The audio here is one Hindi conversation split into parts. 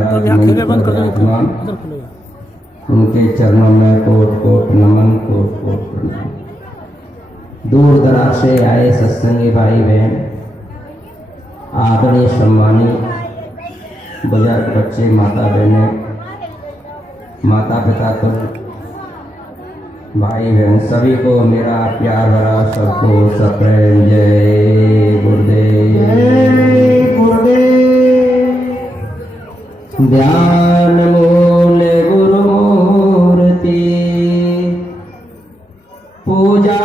महाराज विराजमान, उनके चरणों में कोट कोट नमन, कोट कोट प्रणाम। दूर दराज से आए सत्संगी भाई बहन, आदरणीय सम्मानित बुजुर्ग बच्चे, माता बहने, माता पिता तो भाई बहन, सभी को मेरा प्यार भरा सबको सप्रेम जय गुरुदेव। जय गुरुदेव। ध्यान मूल गुरु मूर्ति, पूजा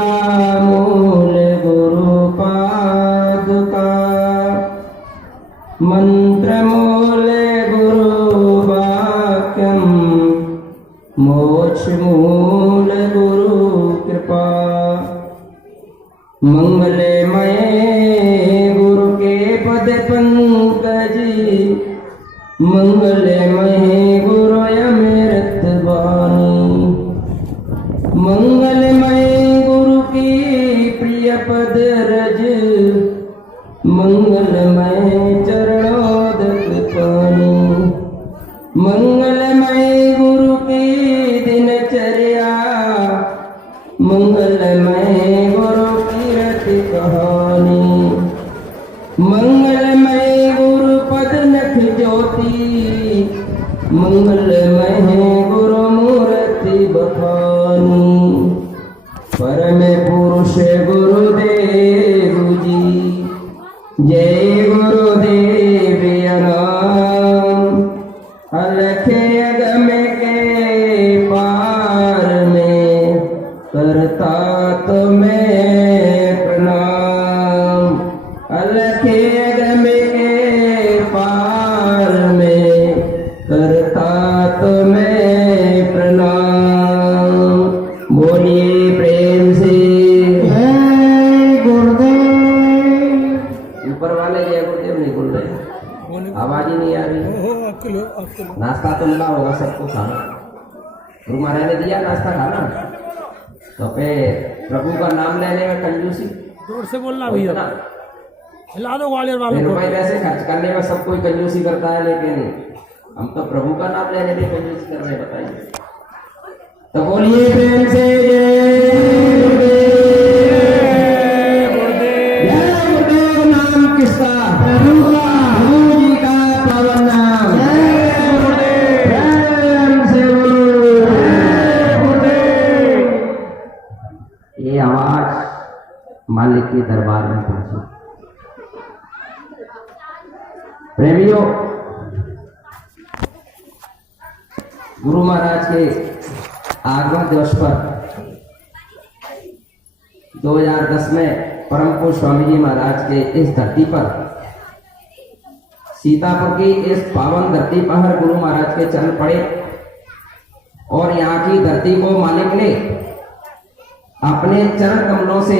मूल गुरु पादुका, मंत्र मूल गुरु वाक्यम, मोक्ष मूल गुरु कृपा। मंगलमय गुरु के पद पंकज, मंगलमय गुरु अमृत वाणी। मंगलमय गुरु की प्रिय पद रज, मंगलमय चरणोदक पानी। मंगलमय गुरु की दिनचर्या, मंगलमय गुरु की रति कहानी। मंगलमय गुरु पद नख ज्योति, मंगलमय गुरु मूर्ति बखानी। परम पुरुष गुरुदेव जी, जय गुरुदेव नाम। अलख अगम के पार में, करता तुम्हें प्रणाम। अलख अगम के पार में, करता तुम्हें प्रणाम। बोलिए प्रेम से जय गुरुदेव। ऊपर वाले जय गुरुदेव नहीं बोल रहे, आवाज ही नहीं आ रही। नाश्ता तो मिला होगा सबको, खाना गुरु महाराज ने दिया नाश्ता खाना, तो पे प्रभु का नाम लेने में कंजूसी। जोर से बोलना भैया, हिला दो ग्वालियर वालों को। रुपए पैसे खर्च करने में सब कोई कंजूसी करता है, लेकिन हम तो प्रभु का नाम लेने में कंजूसी कर रहे हैं, बताइए। तो बोलिए प्रेम से जय गुरुदेव। जय गुरुदेव नाम किसका? प्रभु का, प्रभु जी का पावन नाम। जय गुरुदेव। प्रेम से बोलो जय गुरुदेव। ये आवाज मालिक के दरबार में पहुंची। प्रेमियों, गुरु महाराज के आगमन दिवस पर 2010 में परम पूज्य स्वामी जी महाराज के इस धरती पर, सीतापुर की इस पावन धरती पर गुरु महाराज के चरण पड़े और यहाँ की धरती को मालिक ने अपने चरण कमलों से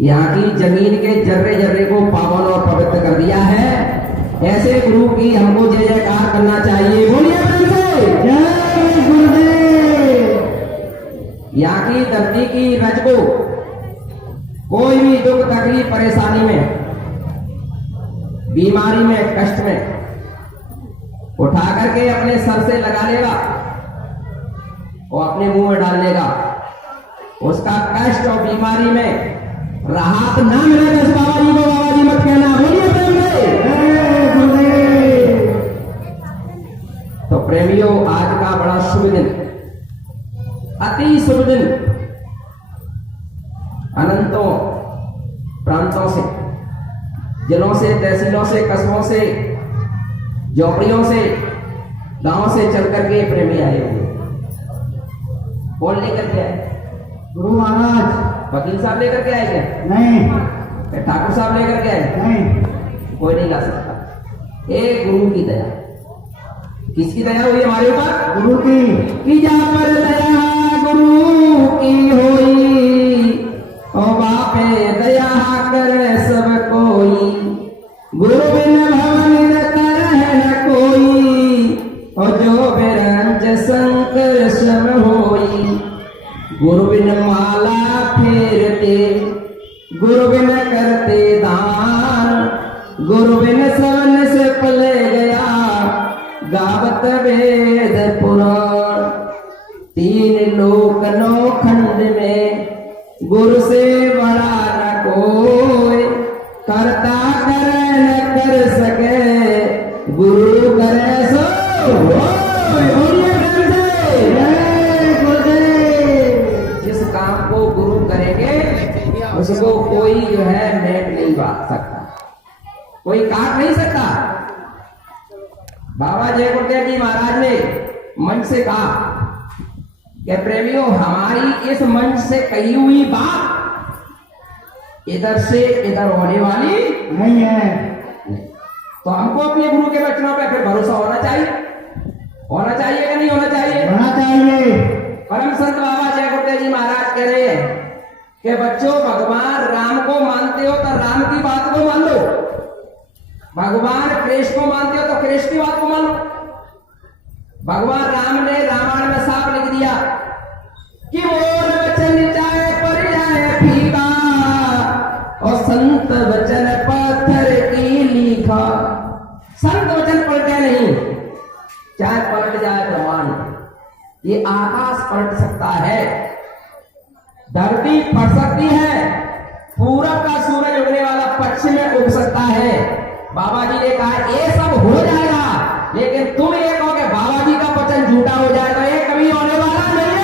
यहाँ की जमीन के जर्रे जर्रे को पावन और पवित्र कर दिया है। ऐसे गुरु की हमको जय जयकार करना चाहिए। बोलिए प्रेम से जय गुरुदेव। यहाँ की धरती की रज को कोई भी दुख तकलीफ परेशानी में, बीमारी में, कष्ट में उठा करके अपने सर से लगा लेगा और अपने मुंह में डाल लेगा, उसका कष्ट और बीमारी में राहत ना मिले तो उस बाबा जी को बाबा जी मत कहना। बोलिए प्रेम से जय गुरुदेव। तो प्रेमियों, आज का बड़ा शुभ दिन, अति शुभ दिन, अनंतों प्रांतों से, जिलों से, तहसीलों से, कस्बों से, झोपड़ियों से, गांव से चल करके प्रेमी आए हुए। कौन लेकर के आए? गुरु महाराज। वकील साहब लेकर के आए क्या? नहीं। ठाकुर साहब लेकर के आए? नहीं। कोई नहीं ला सकता। एक गुरु की दया। किसकी दया हुई हमारे ऊपर? गुरु की। जा पर दया गुरु की होई, और बापे दया कर सब कोई। गुरु बिन भवन तरह न कोई, और जो बिरंज शंकर श्रम होई। गुरु बिन माला फेरते, गुरु बिन करते दान, गुरु बिन सन से पले गया गावत वेद पुराण, तीन लोक नौ खंड में गुरु से बड़ा न कोई, करता करे न कर सके गुरु करे सो होय। बोलिए प्रेम से जय गुरुदेव। जिस काम को गुरु करेंगे उसको कोई जो है नेट नहीं बांध सकता, कोई काट नहीं सकता। बाबा जय गुरुदेव जी महाराज ने मंच से कहा कि प्रेमियों, हमारी इस मंच से कही हुई बात इधर से इधर होने वाली नहीं है। तो हमको अपने गुरु के वचनों पे फिर भरोसा होना चाहिए, होना चाहिए कि नहीं होना चाहिए? होना चाहिए। परम संत बाबा जय गुरुदेव जी महाराज कह रहे हैं कि बच्चों, भगवान राम को मानते हो तो राम की बात को मान लो, भगवान कृष्ण को मानते हो तो कृष्ण की बात को मान लो। भगवान राम ने रामायण में साफ लिख दिया कि मोर वचन चाहे पर जाए फीका, और संत वचन पत्थर की लिखा। संत वचन पलटे नहीं, चाहे पलट जाए ब्रह्मांड। ये आकाश पलट सकता है, धरती फट सकती है, पूरब का सूरज उगने वाला पश्चिम में उग सकता है। बाबा जी ने कहा ये सब हो जाएगा, लेकिन तुम ये कहो कि बाबा जी का वचन झूठा हो जाएगा, ये कभी होने वाला नहीं है।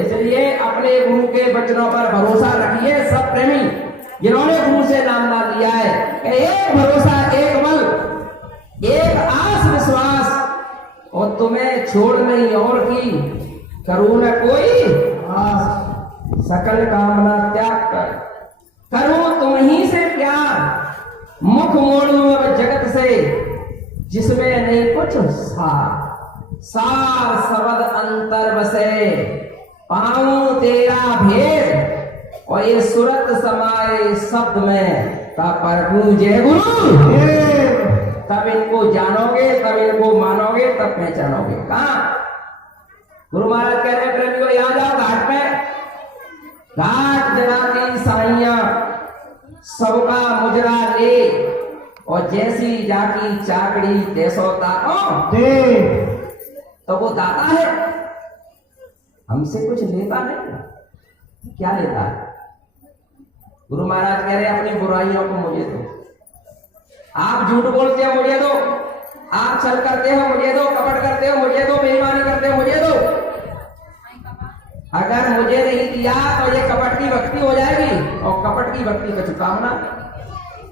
इसलिए अपने गुरु के वचनों पर भरोसा रखिए सब प्रेमी, जिन्होंने गुरु से नामदान लिया है कि एक भरोसा, एक बल, एक आस विश्वास, और तुम्हें छोड़ नहीं और की करूं न कोई आस, सकल कामना त्याग कर करूं तुम ही से प्यार, मुख मोड़ू अब जगत से जिसमें नहीं कुछ सार शब्द अंतर बसे, पाऊं तेरा भेद और ये सूरत समाए शब्द में, तब प्रभु जय गुरु। तब इनको जानोगे, तब इनको मानोगे, तब पहचानोगे। कहां गुरु महाराज कहते हैं प्रेमी को, यहां जाओ घाट पे, घाट जलाती साइया सबका मुजरा ले, और जैसी जाकी चाकड़ी देसो ताको दे। तो वो दाता है, हमसे कुछ लेता नहीं। क्या लेता है? गुरु महाराज कह रहे हैं अपनी बुराइयों को मुझे दो, आप झूठ बोलते हो मुझे दो, आप छल करते हो मुझे दो, कपट करते हो मुझे दो, बेईमानी करते हो मुझे दो। अगर मुझे नहीं दिया तो ये कपट की भक्ति हो जाएगी, और कपट की भक्ति का चुकावना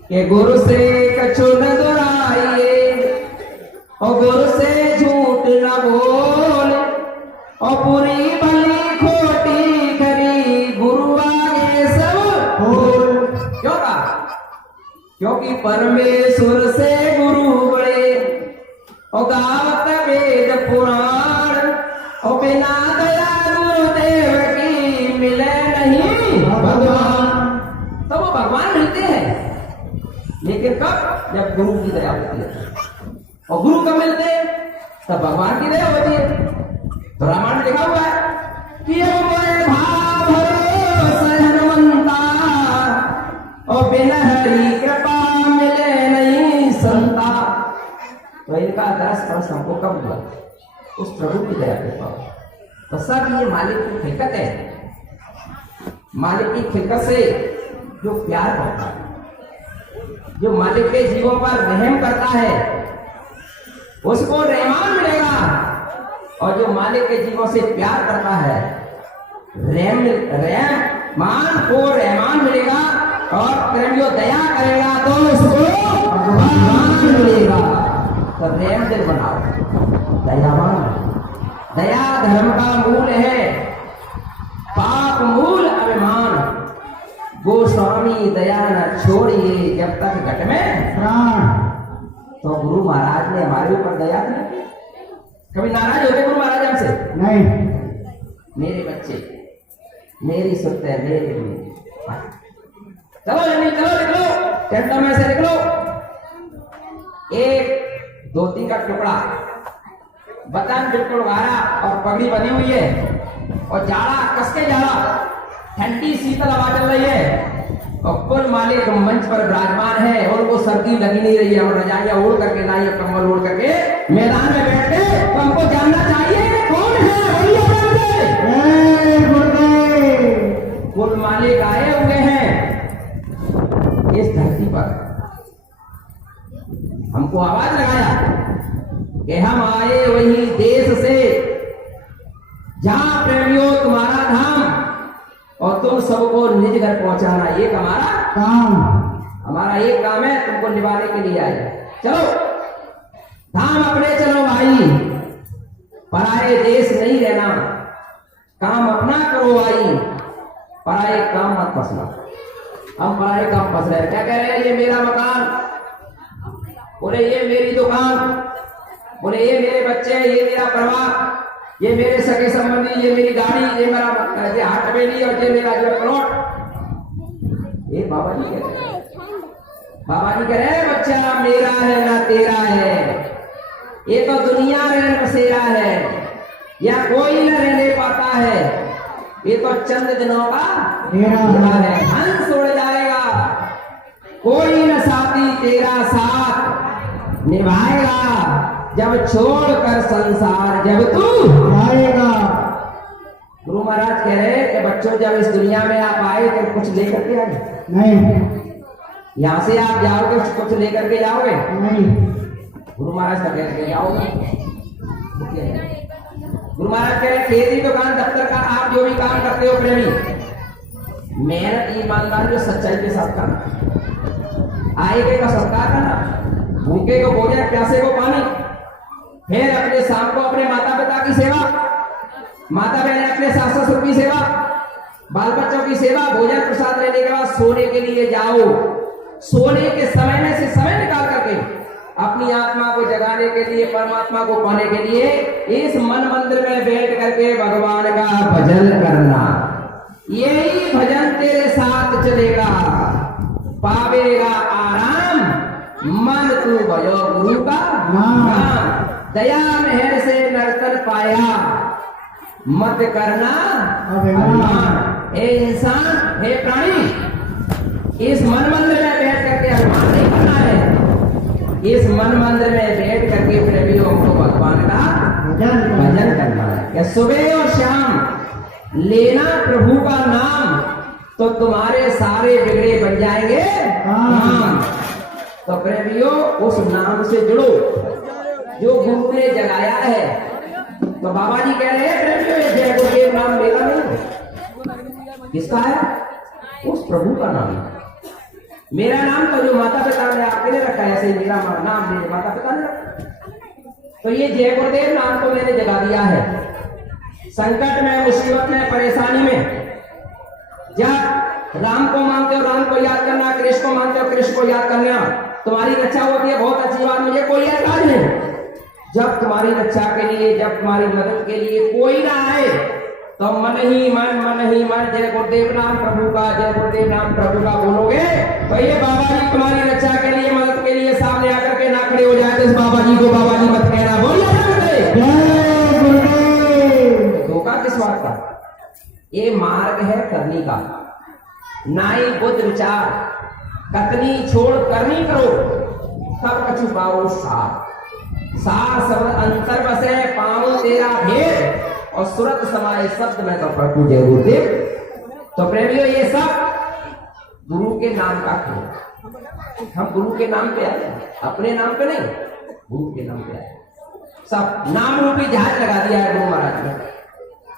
कि गुरु से कछु न दुराइए, और गुरु से झूठ न बोल, और पूरी भली खोटी करी गुरु आगे सब बोल। क्यों कहा? क्योंकि परमेश्वर से गुरु बड़े, और गावत वेद पुराण, और बिना दया गुरुदेव की मिले नहीं भगवान। तो वो भगवान मिलते हैं, लेकिन कब? जब गुरु की दया होती है। और गुरु कब मिलते हैं? तब भगवान की दया होती है। तो रामायण में लिखा हुआ है कि भाव हनुमंता, और बिना हरि कृपा मिले नहीं संता। तो इनका दरस स्पर्श हमको कब हुआ? उस प्रभु की दया कृपा। तो सब ये मालिक की खिलकत है, मालिक की खिलकत से जो प्यार करता है, जो मालिक के जीवों पर रहम करता है, उसको रहमान मिलेगा, और जो मालिक के जीवों से प्यार करता है, रहमान को रहमान मिलेगा, और प्रेमियों दया करेगा तो उसको भगवान मिलेगा। तो रहम दिल बनाओ, दयावान। दया धर्म का मूल है, पाप मूल अभिमान। गोस्वामी दया न छोड़िए जब तक घट में प्राण। तो गुरु महाराज ने हमारे ऊपर दया की। कभी नाराज होते गुरु महाराज हमसे? नहीं। मेरे बच्चे मेरी सुनते हैं, मेरे चलो जमीन, चलो निकलो, टेंटर में से निकलो। एक धोती का टुकड़ा, बटन बिल्कुल गाढ़ा और पगड़ी बनी हुई है, और जाड़ा कसके जाड़ा, ठंडी शीतल हवा चल रही है, और कुल मालिक मंच पर विराजमान है, और वो सर्दी लगी नहीं रही है, हम रजाइयां ओढ़ करके लाई, कंबल ओढ़ करके मैदान में बैठे, तो हमको जानना चाहिए कौन है जय गुरुदेव। कुल मालिक आए हुए हैं इस धरती पर। हमको आवाज लगाया कि हम आए वही देश से जहां प्रेमियों तुम्हारा धाम, और तुम सबको निज घर पहुंचाना, एक हमारा एक काम है, तुमको निभाने के लिए आए। चलो धाम अपने चलो भाई, पराए देश नहीं रहना, काम अपना करो भाई, पराए काम मत फंसना। हम पराए काम फंस रहे हैं। क्या कह रहे हैं? ये मेरा मकान, बोले ये मेरी दुकान, बोले ये मेरे बच्चे, ये मेरा परिवार, ये मेरे सगे संबंधी, ये मेरी गाड़ी, ये मेरा हाथ हवेली, और ये मेरा जो प्लॉट। ये बाबा जी कह रहे हैं, बाबा जी कह रहे हैं बच्चा मेरा है ना तेरा है, ये तो दुनिया रहन बसेरा है, या कोई न रहने पाता है, ये तो चंद दिनों का मेरा है। हंस उड़ जाएगा, कोई न साथी तेरा साथ निभाएगा, जब छोड़कर संसार जब तू आएगा। गुरु महाराज कह रहे हैं कि बच्चों जब इस दुनिया में आप आए तो कुछ लेकर के आए नहीं, यहाँ से आप जाओगे कुछ लेकर के जाओगे नहीं, गुरु महाराज का कह के जाओगे। गुरु महाराज कह रहे खेती दुकान दफ्तर का आप जो भी काम करते हो प्रेमी, मेहनत ईमानदार जो सच्चाई के साथ करना, आएगे का सत्कार करना, भूखे को भोजन, प्यासे को पानी, फिर अपने शाम को अपने माता पिता की सेवा, माता बहन अपने सास ससुर की सेवा, बाल बच्चों की सेवा, भोजन प्रसाद लेने के बाद सोने के लिए जाओ। सोने के समय में से समय निकाल करके अपनी आत्मा को जगाने के लिए, परमात्मा को पाने के लिए इस मन मंदिर में बैठ करके भगवान का भजन करना। यही भजन तेरे साथ चलेगा, पावेगा आराम, मन तू भयो गुरु का नाम, दया मेहर से नर्तन पाया, मत करना अभिमान। हे इंसान, हे प्राणी, इस मन मंदिर में बैठ करके अभिमान नहीं करना है, इस मन मंदिर में बैठ करके प्रेमियों को भगवान का भजन करना है। कि सुबह और शाम लेना प्रभु का नाम, तो तुम्हारे सारे बिगड़े बन जाएंगे नाम। तो प्रेमियों उस नाम से जुड़ो जो गुरु ने जगाया है। तो बाबा जी कह रहे हैं प्रेमियों ये जय गुरुदेव नाम मेरा नहीं, किसका है? उस प्रभु का नाम है। मेरा नाम तो जो माता पिता ने आपने रखा है, ऐसे मेरा नाम मेरे माता पिता ने रखा। तो ये जय गुरुदेव नाम तो मैंने जगा दिया है। संकट में, मुसीबत में, परेशानी में जब राम को मानते हो राम को याद करना, कृष्ण को मानते हो कृष्ण को याद करना, तुम्हारी रक्षा होती है। बहुत अच्छी बात, मुझे कोई ऐतराज नहीं। जब तुम्हारी रक्षा के लिए, जब तुम्हारी मदद के लिए कोई ना आए, तो मन ही मन जय गुरुदेव नाम प्रभु का, जय गुरुदेव नाम प्रभु का बोलोगे, तो ये बाबा जी तुम्हारी रक्षा के लिए, मदद के लिए सामने आकर के ना खड़े हो जाए तो इस बाबा जी को बाबा जी मत कहना। बोलिए जय गुरुदेव। धोखा किस बात का? ये मार्ग है करनी का, नाई बुद्ध विचार, कतनी छोड़ करनी करो, तब कछु पाओ सार। सार शब्द अंतर बसे, पाओ तेरा भेद, और सुरत समाये शब्द में तो प्रभु जय गुरुदेव। तो प्रेमियों ये सब गुरु के नाम का खेल। हम गुरु के नाम पे आए, अपने नाम पे नहीं, गुरु के नाम पे आए। सब नाम रूपी जहाज लगा दिया है गुरु महाराज ने।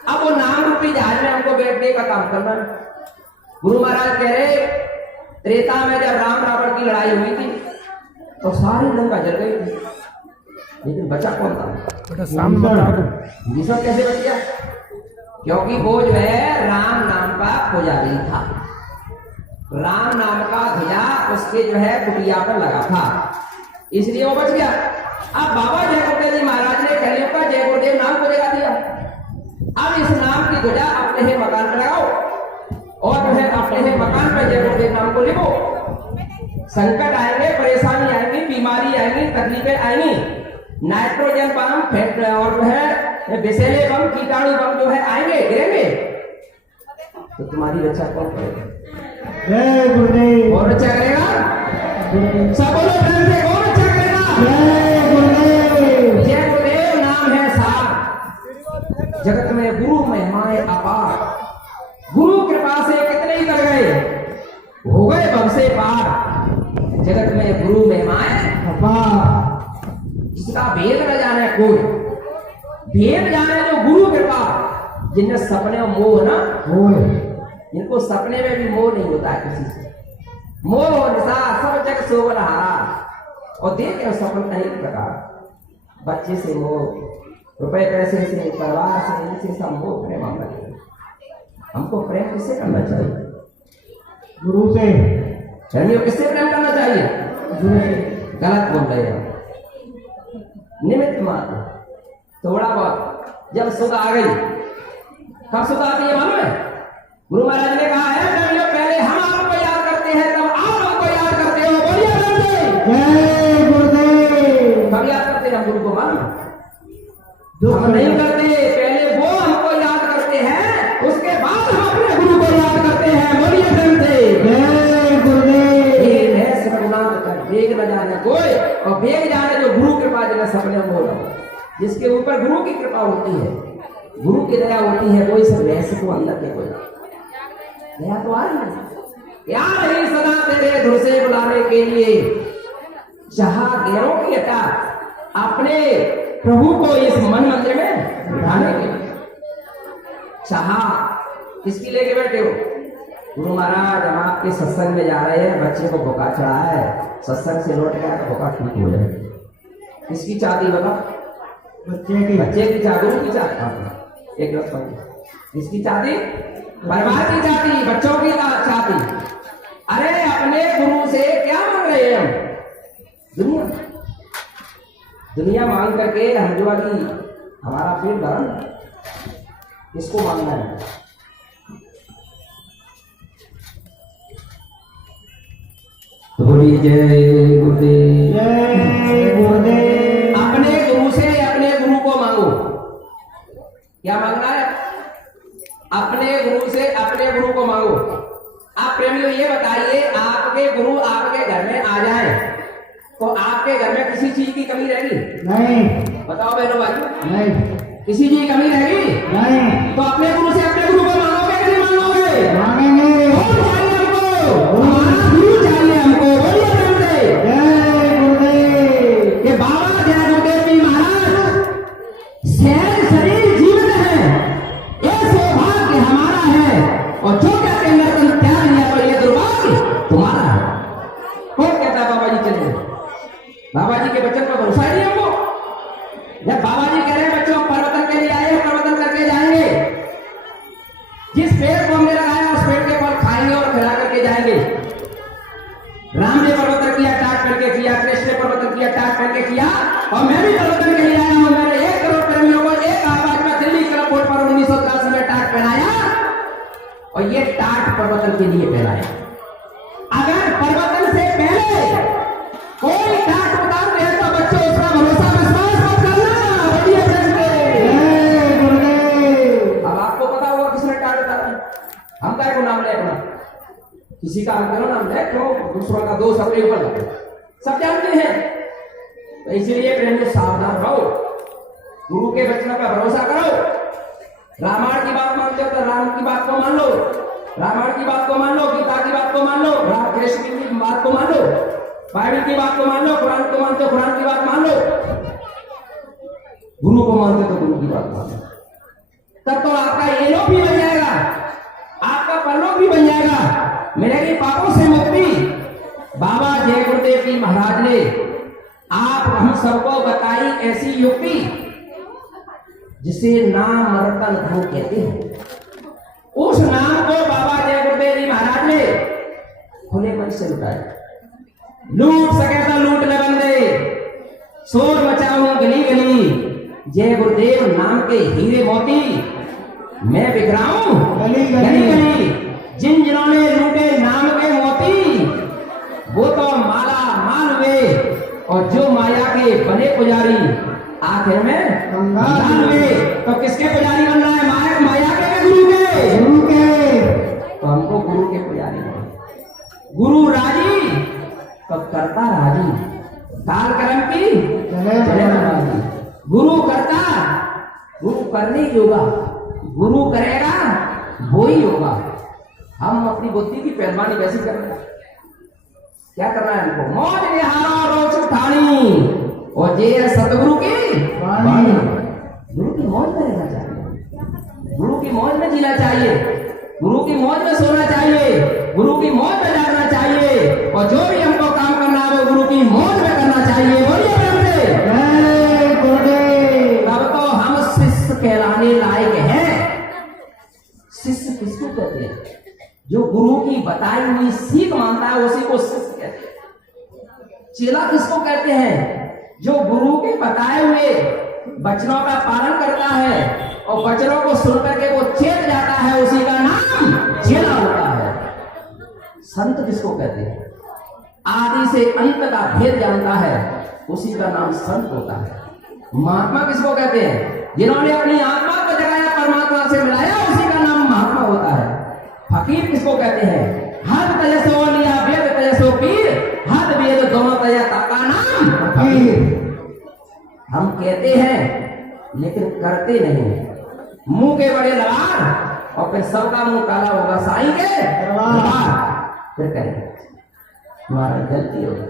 अब वो नाम रूपी जहाज में हमको बैठने का काम करना है। गुरु महाराज कह रहे त्रेता में जब राम रावण की लड़ाई हुई थी तो सारी लंका जल गई थी, लेकिन बचा कौन था? बेटा सामने बता दो। ये सब कैसे बच गया? क्योंकि वो जो है राम नाम का पुजारी था, राम नाम का ध्वजा उसके जो है कुटिया पर लगा था, इसलिए वो बच गया। अब बाबा जय गुरुदेव जी महाराज ने कलियुग का जय गुरुदेव नाम को जगा दिया। अब इस नाम की ध्वजा अपने ही मकान पर लगाओ, और जो है अपने ही मकान पर जय गुरुदेव नाम को लिखो। संकट आएंगे, परेशानी आएंगी, बीमारी आएंगी, तकलीफें आएंगी, नाइट्रोजन बम, और जो है विषैले बम, कीटाणु बम जो है आएंगे, गिरेंगे, तो तुम्हारी रक्षा कौन करेगा? जय गुरुदेव। कौन रक्षा करेगा? सब बोलो प्रेम से, कौन अच्छा करेगा? जय गुरुदेव। जय गुरुदेव नाम है सार। जगत में गुरु महिमाएं अपार। गुरु कृपा से कितने ही कर गए, हो गए भव से पार। जगत में गुरु महिमाएं अपार। जिसका भेद न जाने कोई, भेद जाने जो गुरु कृपा। जिनने सपने में मोह ना बोल। इनको सपने में भी मोह नहीं होता है किसी से। मोह निशा सब जग सोवल हारा। और देख रहे सपन अनेक प्रकार। बच्चे से मोह, रुपए पैसे से, परिवार से, इनसे सब मोह प्रेम हम लगे। हमको प्रेम किससे करना चाहिए? गुरु से। चरणियों किससे प्रेम करना चाहिए? गुरु से। गलत बोल रहे हैं। निमित्त मात्र थोड़ा बहुत जब सुध आ गई, कब सुध आती है मालूम है? गुरु महाराज ने कहा है चरणियों पहले हम आपको याद करते हैं तब आप हमको याद करते हो। बोलिए प्रेम से। जय गुरुदेव। कब याद करते हैं हम गुरु को मालूम? दुख हम नहीं करते, पहले वो हमको याद करते हैं, उसके बाद हम अपने गुरु को याद करते हैं। बोलिए प्रेम से। जय गुरुदेव। ये है सर्वनाथ का वेग न जाने कोई, और वेग जाने जो गुरु कृपा जिन्हें सपने में बोला, जिसके ऊपर गुरु की कृपा होती है, गुरु की दया होती है, कोई सब रहस्य को अंदर के कोई दया तो आ रही है। यार ही सदा तेरे धुर से बुलाने के लिए जहां गैरों की हटा अपने प्रभु को इस मन मंदिर में बिठाने के लिए चाहा। किसकी लेके बैठे हो? गुरु महाराज हम आपके सत्संग में जा रहे हैं, बच्चे को भूखा चढ़ा है, सत्संग से लौट गया तो भूखा ठीक हो जाए। किसकी चाहती बता? बच्चे की। बच्चे की चाह, गुरु की चाह। एक रस किसकी चाहती? परिवार की चाहती, बच्चों की चाहती। अरे अपने गुरु से क्या मांग रहे हैं हम? दुनिया दुनिया मांग करके हम जो अभी हमारा पेट भरण, इसको मांगना है। तो बोलिए जय गुरुदेव। जय गुरुदेव। अपने गुरु से अपने गुरु को मांगो। क्या मांगना है? अपने गुरु से अपने गुरु को मांगो। आप प्रेमियों ये बताइए, आपके गुरु आपके घर में आ जाए तो आपके घर में किसी चीज की कमी रहेगी? नहीं। बताओ बहनों भाई, नहीं। किसी चीज की कमी रहेगी? नहीं। तो अपने गुरु से अपने गुरु को मांगोगे कि नहीं मांगोगे? मांगेंगे। कौन चाहिए हमको? हमारा गुरु चाहिए हमको। बोलिए प्रेम से। जय गुरुदेव। ये बाबा जय गुरुदेव जी महाराज सहज शरीर जीवित है, ये सौभाग्य हमारा है। और जो कहते हैं नर्तन त्याग लिया तो ये दुर्भाग्य तुम्हारा है। कौन कहता है बाबा जी चले? बाबा जी के वचन पर भरोसा नहीं हमको। जब बाबा जी कह रहे हैं बच्चों परिवर्तन के लिए आए हैं, परिवर्तन करके जाएंगे। जिस पेड़ को हमने लगाया उस पेड़ के फल खाएंगे और खिला करके जाएंगे। राम ने परिवर्तन किया, टाट करके किया। कृष्ण ने परिवर्तन किया, टाट करके किया। और मैं भी परिवर्तन के लिए आया हूं। मैंने 1 करोड़ प्रेमियों को एक आवाज में दिल्ली क्लब बोर्ड पर 1983 में टाट पहनाया, और ये टाट परिवर्तन के लिए पहनाया। अगर परिवर्तन से पहले कोई टाट उतारते हैं तो बच्चों उसका भरोसा विश्वास मत करना। बढ़िया जय गुरुदेव। अब आपको पता होगा किसने टाट उतारा। हम क्या को नाम ले अपना, किसी का हम करो नाम ले, क्यों दूसरों का दोष अपने ऊपर लगाओ। सब जानते हैं। तो इसलिए प्रेमियों सावधान रहो, गुरु के वचनों पर भरोसा करो। रामायण की बात मानते हो तो राम की बात को मान लो, रामायण की बात को मान लो, गीता की बात को मान लो, राम कृष्ण की बात को मान लो, बाइबल की बात को मान लो, कुरान को मानते हो कुरान की बात मान लो। गुरु को मानते तो गुरु की बात मान लो। तब तो आपका ये लोग भी बन जाएगा, आपका परलोक भी बन जाएगा, मिलेगी पापों से मुक्ति। बाबा जय गुरुदेव जी महाराज ने आप हम सबको बताई ऐसी युक्ति जिसे नाम रतन धन कहते हैं। उस नाम को बाबा जय गुरुदेव जी महाराज ने खुले मन से लुटाया। लूट सके तो लूट न बंदे, शोर मचाऊं गली गली, जय गुरुदेव नाम के हीरे मोती मैं बिखराऊं गली गली गली। गली। जिन जिन्होंने लूटे नाम के मोती वो तो माला माल हुए, और जो माया के बने पुजारी आखिर में कंगाल हुए। तो किसके पुजारी बनना है? माया के गुरु के? गुरु के। तो हमको गुरु के पुजारी बनना। गुरु राजी कब करता राजी, काल कर्म की चले चले राजी। गुरु करता, गुरु करने की होगा, गुरु करेगा वो ही होगा। हम अपनी बुद्धि की पहलवानी वैसी कर रहे हैं। क्या करना है हमको? मौज निहारो रोज उठानी और ये सतगुरु की वाणी। गुरु की मौज में रहना चाहिए, गुरु की मौज में जीना चाहिए, गुरु की मौज में सोना चाहिए, गुरु की मौज में जागना चाहिए और जो भी हमको काम करना है वो गुरु की मौज में करना चाहिए। बोलिए हमसे जय गुरुदेव। तब तो हम शिष्य कहलाने लायक हैं। शिष्य किसको कहते हैं? जो गुरु की बताई हुई सीख मानता है उसी को शिष्य कहते हैं। चेला किसको कहते हैं? जो गुरु के बताए हुए वचनों का पालन करता है और वचनों को सुन करके वो चेत जाता है, उसी का नाम चेला होता है। संत किसको कहते हैं? आदि से अंत का भेद जानता है, उसी का नाम संत होता है। महात्मा किसको कहते हैं? जिन्होंने अपनी आत्मा को जगाया, परमात्मा से मिलाया, उसी का नाम महात्मा होता है। फकीर किसको कहते हैं? हद तजसो लिया वेद तजसो पीर, हद वेद दोनों तजता का नाम फकीर। हम कहते हैं लेकिन करते नहीं। मुंह के बड़े लबार और फिर सबका मुंह काला होगा, साईं के दरबार। फिर कहेंगे तुम्हारा गलती होगी।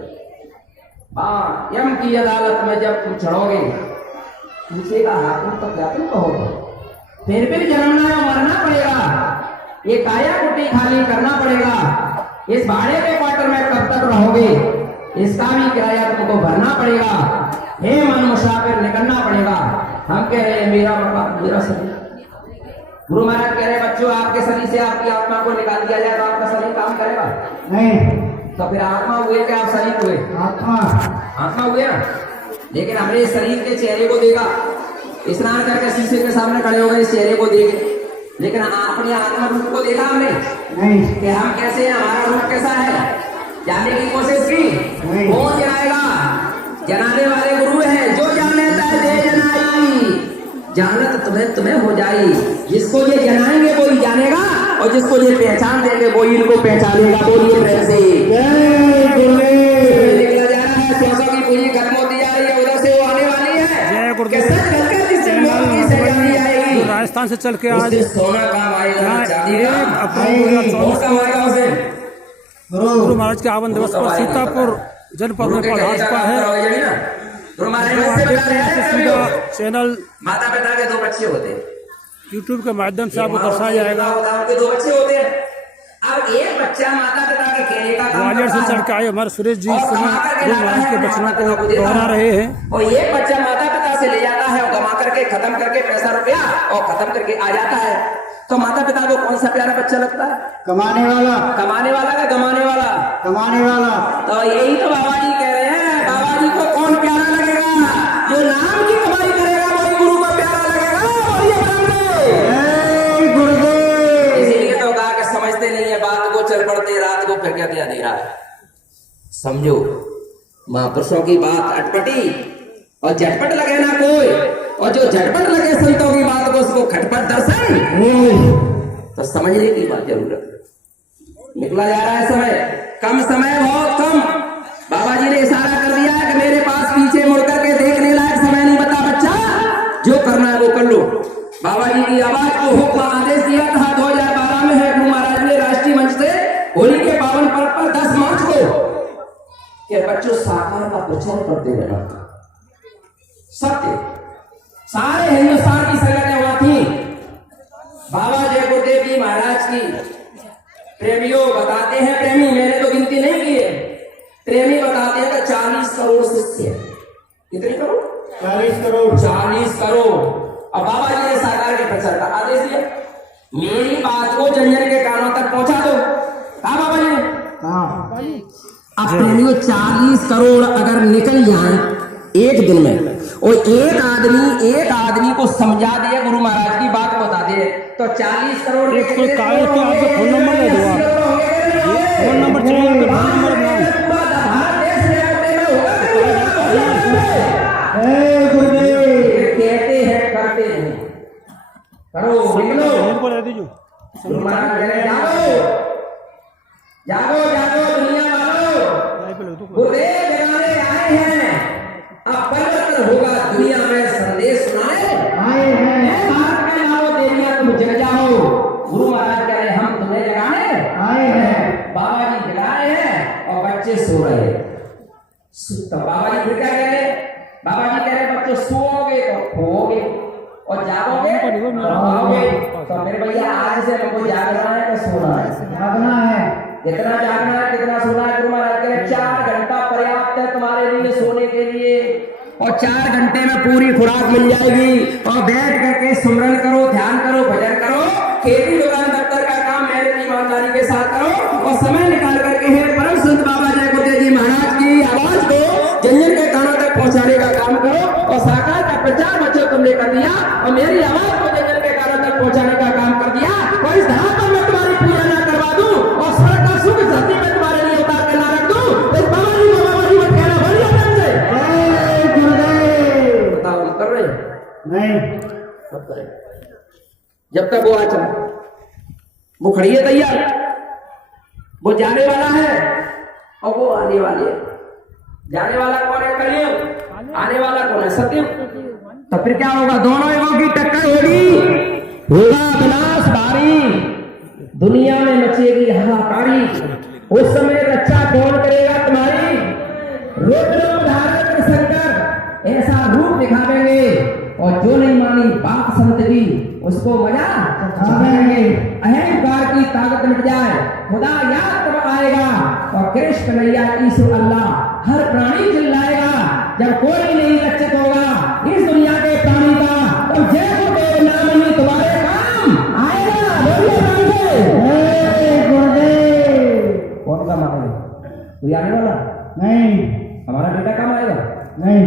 हाँ, यम की अदालत में जब तुम चढ़ोगे, पूछेगा हाकिम तो क्या तुम कहोगे? फिर भी जन्मना या मरना पड़ेगा, ये काया कुटी खाली करना पड़ेगा, इस भाड़े के क्वार्टर में कब तक रहोगे, इसका भी किराया तुमको भरना पड़ेगा। हे मन मुसाफिर, निकलना पड़ेगा। हम कह रहे हैं मेरा मकान मेरा शरीर। गुरु महाराज कह रहे बच्चों, आपके शरीर से आपकी आत्मा को निकाल दिया जाए तो आपका शरीर काम करेगा नहीं, तो फिर आत्मा हुए कि आप शरीर हुए? आत्मा हुए ना। लेकिन हमने इस शरीर के चेहरे को देखा, स्नान करके शीशे के सामने खड़े हो गए, इस चेहरे को देखे, लेकिन अपने आत्मा रूप को देखा हमने नहीं, कि हम कैसे हैं, हमारा रूप कैसा है, जानने की कोशिश की। कौन जनाएगा? जनाने वाले गुरु हैं। जो जाने दे जनाई, जानत तुम्हें हो जाई। जिसको ये जनाएंगे वो ही जानेगा और जिसको ये पहचान देंगे वो ही इनको पहचानेगा। बोलिए प्रेम से जय गुरुदेव। निकला जा रहा है, 100 की पूंजी खत्म होती जा रही है, उधर से वो आने वाली है। जय गुरुदेव। कि सच कहकर जिससे मौत की सजाई आएगी, राजस्थान से चल के आज उससे सोना काम आएगा, चांदी का अप्रैल 2024 काम आएगा उसे। गुरु महाराज के आगमन दिवस पर सीतापुर जनपद में भाजपा है। चैनल माता पिता के 2 बच्चे होते हैं, यूट्यूब के माध्यम से आपको दर्शाया जाएगा। उनके 2 बच्चे होते हैं। अब एक बच्चा माता पिता के खेलने का काम ग्वालियर से चढ़ के आए हमारे सुरेश जी गुरु महाराज के वचनों को दोहरा रहे हैं। और एक बच्चा माता पिता से ले जाता है और गमा करके खत्म करके पैसा रुपया और खत्म करके आ जाता है। तो माता पिता को कौन सा प्यारा बच्चा लगता है? कमाने वाला। कमाने वाला का गमाने वाला? कमाने वाला। तो यही तो बाबा जी कह रहे हैं, बाबा जी को कौन प्यारा लगेगा? जो नाम की कमाई करेगा वही गुरु को प्यारा लगेगा। जय गुरुदेव। इसीलिए तो कहा कि समझते नहीं है बात को, चल पड़ते रात को, फिर क्या दे रहा है। समझो, महापुरुषों की बात अटपटी और झटपट लगे ना कोई, और जो झटपट लगे संतों की बात को उसको खटपट दर्शन। तो समझने की बात जरूरत है। निकला जा रहा है समय, कम समय, बहुत कम। बाबा जी ने इशारा कर दिया है कि मेरे पास पीछे मुड़ करके देखने लायक समय नहीं बता बच्चा, जो करना है वो कर लो। बाबा जी की आवाज को हुक्म आदेश दिया था 2012 में है। गुरु महाराज ने राष्ट्रीय मंच से होली के पावन पर्व पर 10 मार्च को कि बच्चों साकार का प्रचार करते रहना। सत्य सारे हिंदुस्तान की संगतें वहां थी। बाबा जय गुरुदेव जी महाराज की प्रेमियों बताते हैं, प्रेमी मैंने तो गिनती नहीं की है, प्रेमी बताते हैं कि 40 करोड़ शिष्य। कितने करोड़? 40 करोड़। 40 करोड़। अब बाबा जी ने साकार के प्रचार का आदेश दिया, मेरी बात को जन जन के कानों तक पहुंचा दो। कहा बाबा जी ने? अब प्रेमियों 40 करोड़ अगर निकल जाए एक दिन में, और एक आदमी को समझा दिए, गुरु महाराज की बात बता दिए, तो 40 करोड़ एक कोई कागज पे आपको फोन नंबर दे दो, आप फोन नंबर चाहिए तो फोन नंबर कहते हैं करते नहीं। करो इनको दे दीजिए। गुरु महाराज कह रहे जागो जागो जागो दुनिया वालों, गुरुदेव जगाने आए हैं, अब परिवर्तन होगा दुनिया में संदेश सुनाए आए हैं। भारत में लाओ देवियां तुम जग जाओ। गुरु महाराज कह रहे हम तुम्हें जगाने आए हैं। बाबा जी जगा रहे हैं और बच्चे सो रहे हैं। तो बाबा जी फिर क्या कह रहे? बाबा जी कह रहे बच्चों सोओगे तो खोओगे और जागोगे तो पाओगे। तो फिर भैया आज से हमको जागना है तो सोना है। जागना है। कितना जागना है कितना सोना है? गुरु महाराज कह रहे 4 घंटा पर्याप्त है तुम्हारे लिए सोने के लिए और 4 घंटे में पूरी खुराक मिल जाएगी और बैठ करके सुमरन करो, ध्यान करो, भजन करो, खेती दुकान दफ्तर का काम मेहनत ईमानदारी के साथ करो और समय निकाल करके हे परम संत बाबा जय गुरुदेव जी महाराज की आवाज को जन के कानों तक पहुंचाने का काम करो और साकार का प्रचार बच्चों तुमने कर दिया और मेरी आवाज को जन के कानों तक पहुंचाने का काम कर दिया। और इस धरा पर मैं तुम्हारी पूजा ना करवा दूं और स्वर्ग का सुख धरती में तुम्हारे लिए उतार कर ना रख दूं तो इस बाबा जी को बाबा जी मत कहना बोलिए ध्यान से। जय गुरुदेव। बताओ हम कर रहे हैं? नहीं। कब करें? जब तक वो आ चला वो खड़ी है तैयार, वो जाने वाला है और वो आने वाली है। जाने वाला कौन है? कलयुग। आने वाला कौन है? सत्ययुग। तो फिर क्या होगा? दोनों युगों की टक्कर होगी, होगा विनाश भारी, दुनिया में मचेगी हाहाकारी। उस समय रक्षा कौन करेगा तुम्हारी? रुद्र धारण शंकर ऐसा रूप दिखावेंगे और जो नहीं मानी बात संत की उसको मजा चखावेंगे। अहंकार की ताकत मिट जाए, खुदा याद तब आएगा और कृष्ण नैया ईश्वर अल्लाह हर प्राणी चिल्लाएगा। जब कोई नहीं रक्षित होगा इस दुनिया के प्राणी का तो जय गुरुदेव नाम ही तुम्हारे काम आएगा। बोलिए नाम से जय गुरुदेव। कौन काम आएगा? कोई आने वाला नहीं। हमारा बेटा काम आएगा? नहीं।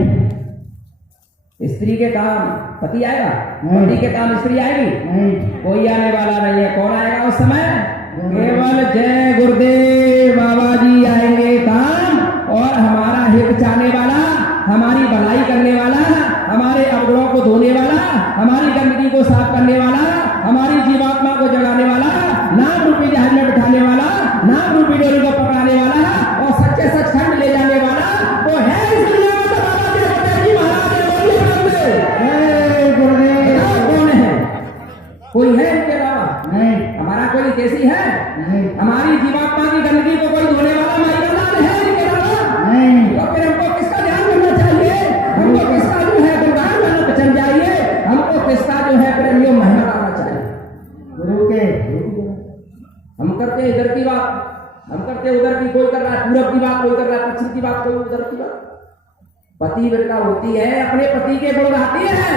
स्त्री के काम पति आएगा? नहीं। पति के काम स्त्री आएगी? नहीं। कोई आने वाला नहीं है। कौन आएगा उस समय? केवल जय गुरुदेव बाबा जी आएंगे काम और हमारा हित चाहने वाला, हमारी भलाई करने वाला, हमारे अवगुणों को धोने वाला, हमारी गंदगी को साफ करने वाला, हमारी जीवात्मा को जगाने वाला, नाम रूपी जहाज में बिठाने वाला, नाम रूपी डोरी को पकड़ाने वाला और सच्चे सचखंड ले जाने वाला वो है इस दुनिया में। तो बाबा जय गुरुदेव जी महाराज जय गुरुदेव। कौन है? कोई है इनके अलावा? नहीं। हमारा कोई देसी है? नहीं। हमारी जीवात्मा की गंदगी को कोई धोने वाला माइकललाल है इनके अलावा? नहीं। तो फिर हमको किसका ध्यान करना चाहिए? हमको किसका जो है गुणगान गाना पसंद चाहिए? हमको किसका जो है प्रेमियों महिमा गाना चाहिए? गुरु के। हम करते हैं इधर की बात, हम करते हैं उधर की। कोई कर रहा है पूरब की बात, कोई कर रहा है पश्चिम की बात, कोई उधर की बात। पतिव्रता होती है अपने पति के गुण गाती है,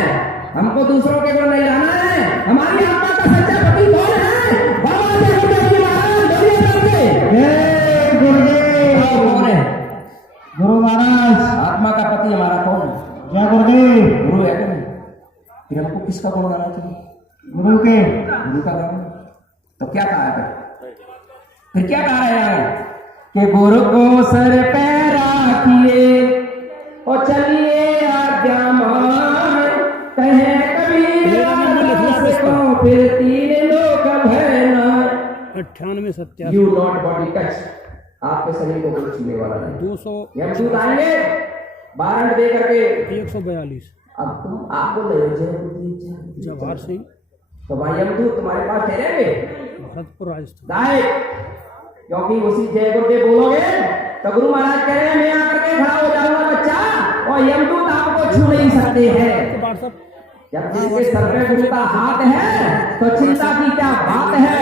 हमको दूसरों के गुण नहीं गाना है। हमारी आत्मा का सच्चा पति कौन है? बाबा जय गुरुदेव जी महाराज बोलिए करके जय गुरुदेव। कौन है? गुरु महाराज। आत्मा का पति हमारा कौन है? जय गुरुदेव। गुरु है कि नहीं? फिर हमको किसका गुण गाना चाहिए? गुरु के। गुरु का गाना। तो क्या कहा है फिर क्या कहा है यार कि गुरु को सर पे राखिए और चलिए आज्ञा मान, कहे कबीर को फिर 3 लोक भय न। 98 यू नॉट बॉडी टच, आपके शरीर को कोई छूने वाला नहीं। 200 यमदूत आएंगे वारंट दे करके। 142 अब तुम आपको ले जवाहर सिंह, तो भाई यमदूत तुम्हारे पास ठहरेंगे भरतपुर राजस्थान। क्योंकि उसी जय गुरुदेव बोलोगे तो गुरु महाराज कह रहे हैं मैं आकर के खड़ा हो जाऊंगा बच्चा और यमदूत आपको छू नहीं सकते हैं। जब जिसके सर पे गुरु का हाथ है तो चिंता की क्या बात है?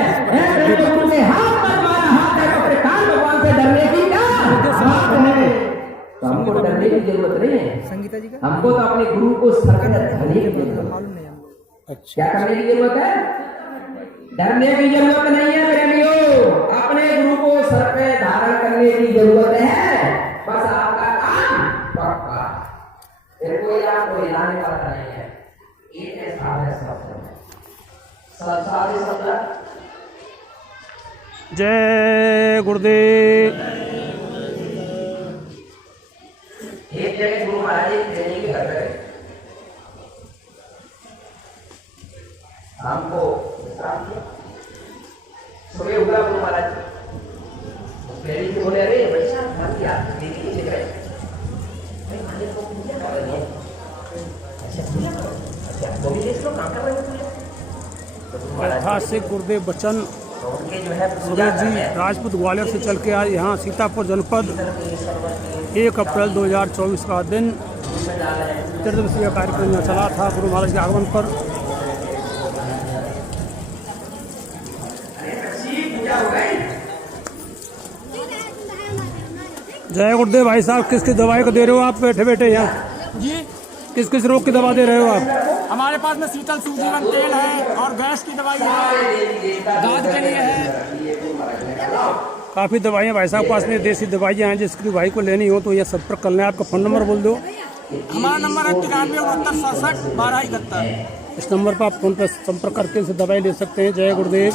गुरु के हाथ पर हमारा हाथ है तो फिर काल भगवान से डरने की क्या बात है? तो हमको डरने की जरूरत नहीं है। हमको तो अपने गुरु को सर पे धरने की जरूरत है। क्या करने की जरूरत है? डरने की जरूरत नहीं है प्रेमियों, अपने गुरु को सर पे धारण करने की जरूरत है। बस आपका काम पक्का, फिर कोई आपको हिलाने वाला नहीं है। एक ऐसा है सब जय गुरुदेव। एक जगह गुरु महाराज ट्रेनिंग कर रहे हमको सुबह हुआ गुरु महाराज बोले अरे बच्चा ऐतिहासिक गुरुदेव बच्चन सुरेश जी राजपूत ग्वालियर से चल के आए यहाँ सीतापुर जनपद 1 अप्रैल 2024 का दिन त्रिदिवसीय कार्यक्रम यहाँ चला था गुरु महाराज के आगमन पर। जय गुरुदेव भाई साहब, किस किस दवाई को दे रहे हो आप बैठे बैठे यहाँ जी? किस किस रोग की दवा दे रहे हो आप? हमारे पास में शीतल सूजीवन तेल है और गैस की दवाई है, दाद के लिए है। काफ़ी दवाइयाँ भाई साहब पास में देसी दवाइयाँ हैं, जिसकी भाई को लेनी हो तो यह संपर्क कर लें। आपका फ़ोन नंबर बोल दो। हमारा नंबर है 9369671271। इस नंबर पर आप फ़ोन पर संपर्क करके इसे दवाई ले सकते हैं। जय गुरुदेव।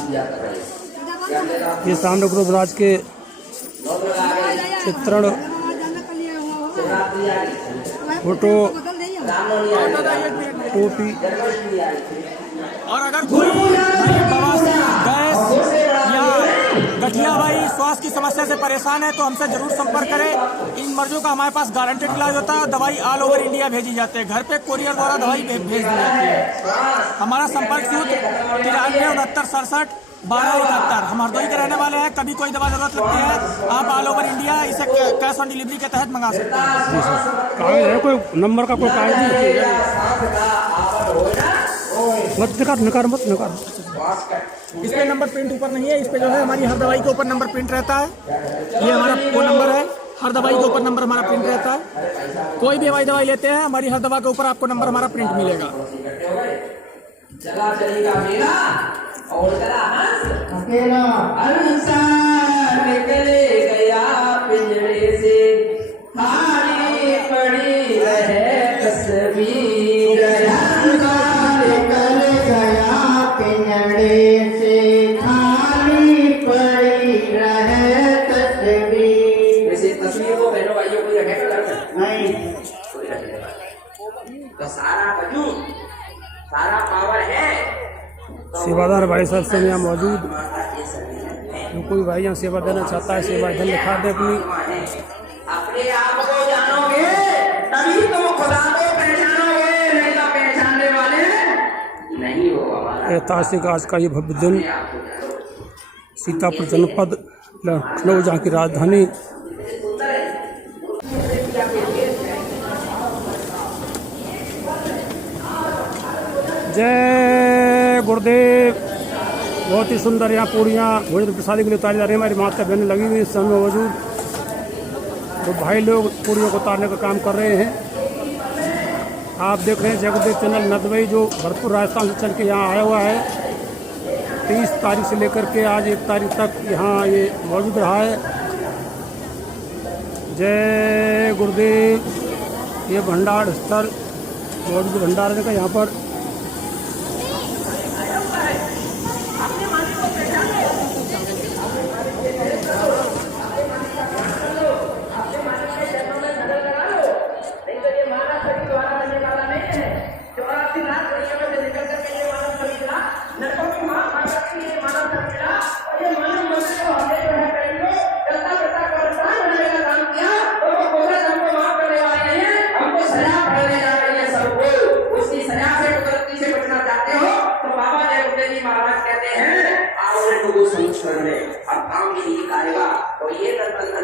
ये सामने गुरु महाराज के चित्रण फोटो टोपी। और अगर कोई बवासीर, गैस या गठिया भाई स्वास्थ्य की समस्या से परेशान है तो हमसे जरूर संपर्क करें। इन मर्जों का हमारे पास गारंटेड इलाज होता है। दवाई ऑल ओवर इंडिया भेजी जाती है, घर पे कोरियर द्वारा दवाई भेज दी जाती है। हमारा संपर्क सूत्र 9369671271। हम हरदोई के रहने वाले हैं। कभी कोई दवा जरूरत लगती है आप ऑल ओवर इंडिया इसे कैश ऑन डिलीवरी के तहत मंगा सकते हैं। कागज है कोई नंबर का कोई कागज नहीं? मत निकाल। इस पे नंबर प्रिंट ऊपर नहीं है। इस पे जो है हमारी हर दवाई के ऊपर नंबर प्रिंट रहता है। ये हमारा फोन नंबर है। हर दवाई के ऊपर नंबर हमारा प्रिंट रहता है। कोई भी दवाई लेते हैं हमारी हर दवा के ऊपर आपको नंबर हमारा प्रिंट मिलेगा। चला चलेगा मेला और चला हंस अकेला अनुसार निकले गया पिंजरे से, खाली पड़ी रहे तस्वीर। अनुसार निकल गया पिंजरे से, खाली पड़ी रहे तस्वीर। वैसे तस्वीर को बहनों भाइयों कोई रखेगा घर में? नहीं, कोई रखेगा। तो सारा वजूद, सारा पावर है। सेवादार भाई साहब से यहाँ मौजूद। जो कोई भाई यहाँ सेवा देना चाहता है, सेवा धन लिखा दे अपनी। अपने आप को जानोगे तभी तुम खुदा को पहचानोगे, नहीं तो पहचानने वाले नहीं हो। हमारा ऐतिहासिक आज का ये भव्य दिन सीतापुर जनपद लखनऊ जहाँ की राजधानी। जय गुरुदेव। बहुत ही सुंदर यहाँ पूरियाँ भोजन प्रसादी के लिए उतारी जा रही है। हमारी माता बहनें लगी हुई इस समय मौजूद। तो भाई लोग पूरियों को उतारने का काम कर रहे हैं। आप देख रहे हैं जगदेव चैनल नदवई जो भरतपुर राजस्थान से चल के यहाँ आया हुआ है। 30 तारीख से लेकर के आज 1 तारीख तक यहाँ ये मौजूद रहा है। जय गुरुदेव। ये भंडार स्थल मौजूद भंडारण का यहाँ पर तो ये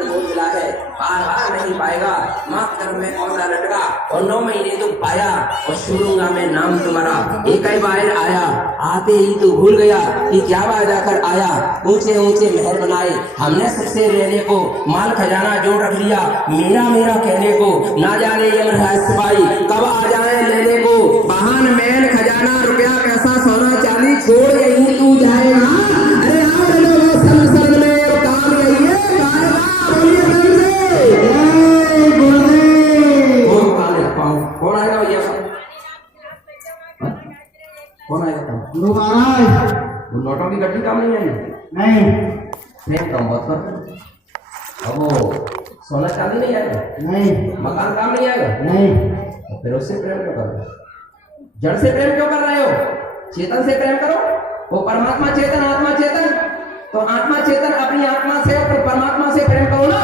बोझला है, बार नहीं पाएगा। माफ कर मैं औंधा लटका और 9 महीने तो पाया और सुनूंगा मैं नाम तुम्हारा। एक ही बार आया, आते ही तो भूल गया कि क्या वादा कर आया। ऊंचे ऊंचे महल बनाए हमने सबसे रहने को, माल खजाना जोड़ रख लिया मेरा मेरा कहने को। ना जाने यमन है सिपाही कब आ जाए लेने को। वाहन महल खजाना रुपया पैसा सोना चांदी छोड़ यहीं तू जाएगा। अरे आप लोग संसद में काम यही है, कौन आएगा भैया? कौन आएगा? गुरु महाराज। वो नोटों की गड्डी काम नहीं है? नहीं, प्रेम काम बहुत कर। अब वो सोना चांदी नहीं आएगा? नहीं, मकान काम नहीं आएगा? नहीं। तो फिर उससे प्रेम क्यों कर रहे हो? जड़ से प्रेम क्यों कर रहे हो? चेतन से प्रेम करो। वो परमात्मा चेतन आत्मा चेतन, तो आत्मा चेतन अपनी आत्मा से और परमात्मा से प्रेम करो ना।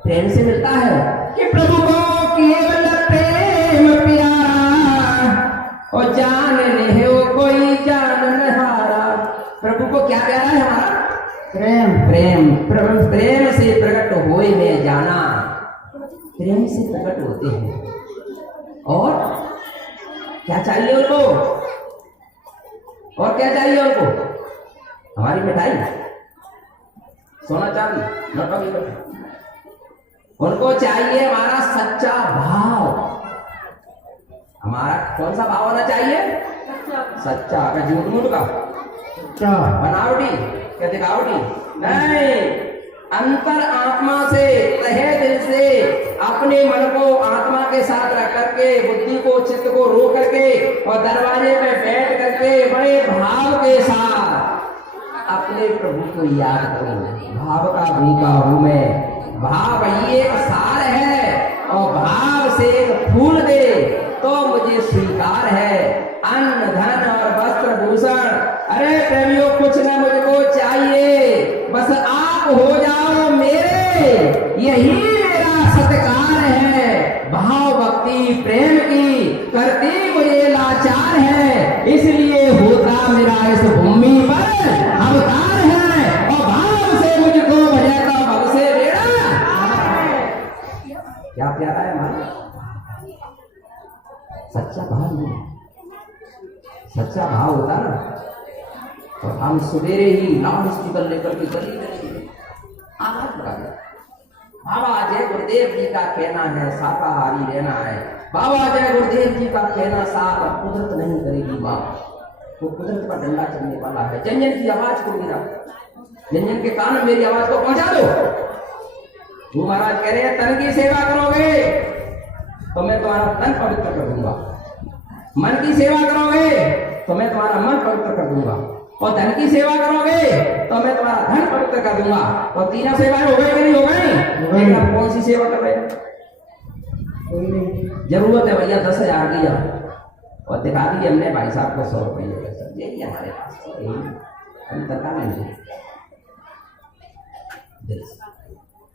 प्रेम से मिलता है कि प्रभु को केवल प्रेम प्यारा और जान ले हो कोई जान न हारा। प्रभु को क्या प्यारा है हमारा? प्रेम। प्रेम। प्रेम से प्रकट होए में जाना, प्रेम से प्रकट होते हैं। और क्या चाहिए उनको? और क्या चाहिए उनको? हमारी मिठाई, सोना चांदी, नौटंकी। उनको चाहिए हमारा सच्चा भाव। हमारा कौन सा भाव होना चाहिए? सच्चा। का झूठ मूठ का, क्या? बनावटी क्या दिखावटी नहीं। अंतर आत्मा से, तहे दिल से अपने मन को आत्मा के साथ रख करके, बुद्धि को चित्त को रोक करके और दरवाजे पे बैठ करके बड़े भाव के साथ अपने प्रभु को याद करो। भाव का भूखा हूं मैं। भाव ही एक सार है और भाव से एक फूल दे तो मुझे स्वीकार है। अन्न धन और वस्त्र भूषण, अरे प्रेमियों कुछ न मुझको चाहिए, बस आप हो जाओ मेरे, यही मेरा सत्कार है। भाव भक्ति प्रेम की करती मुझे लाचार है, इसलिए होता मेरा इस भूमि पर अवतार है। और भाव से मुझको बजाता भव से बेड़ा। क्या प्यारा है हमारा सच्चा भाव। नहीं, सच्चा भाव होता ना तो हम सवेरे ही लाउड स्पीकर लेकर के गली आवाज लगा दिया, बाबा जय गुरुदेव जी का कहना है शाकाहारी रहना है। बाबा जय गुरुदेव जी का कहना साफ कुदरत नहीं करेगी बात, वो कुदरत का डंडा चलने वाला है। जंजन की आवाज को गिरा, जंजन के कान में मेरी आवाज को पहुंचा दो। गुरु महाराज कह रहे हैं तन की सेवा करोगे तो मैं तुम्हारा तन पवित्र कर दूंगा, मन की सेवा करोगे तो मैं तुम्हारा मन पवित्र कर दूंगा, और धन की सेवा करोगे तो मैं तुम्हारा धन पवित्र कर दूंगा। तो तीनों सेवाएं हो गई कि नहीं हो गई? लेकिन आप कौन सी सेवा कर रहे हैं? जरूरत है भैया 10,000 की और दिखा दी हमने भाई साहब को 100 रुपये पैसा, यही हमारे पास हम तनखा नहीं है।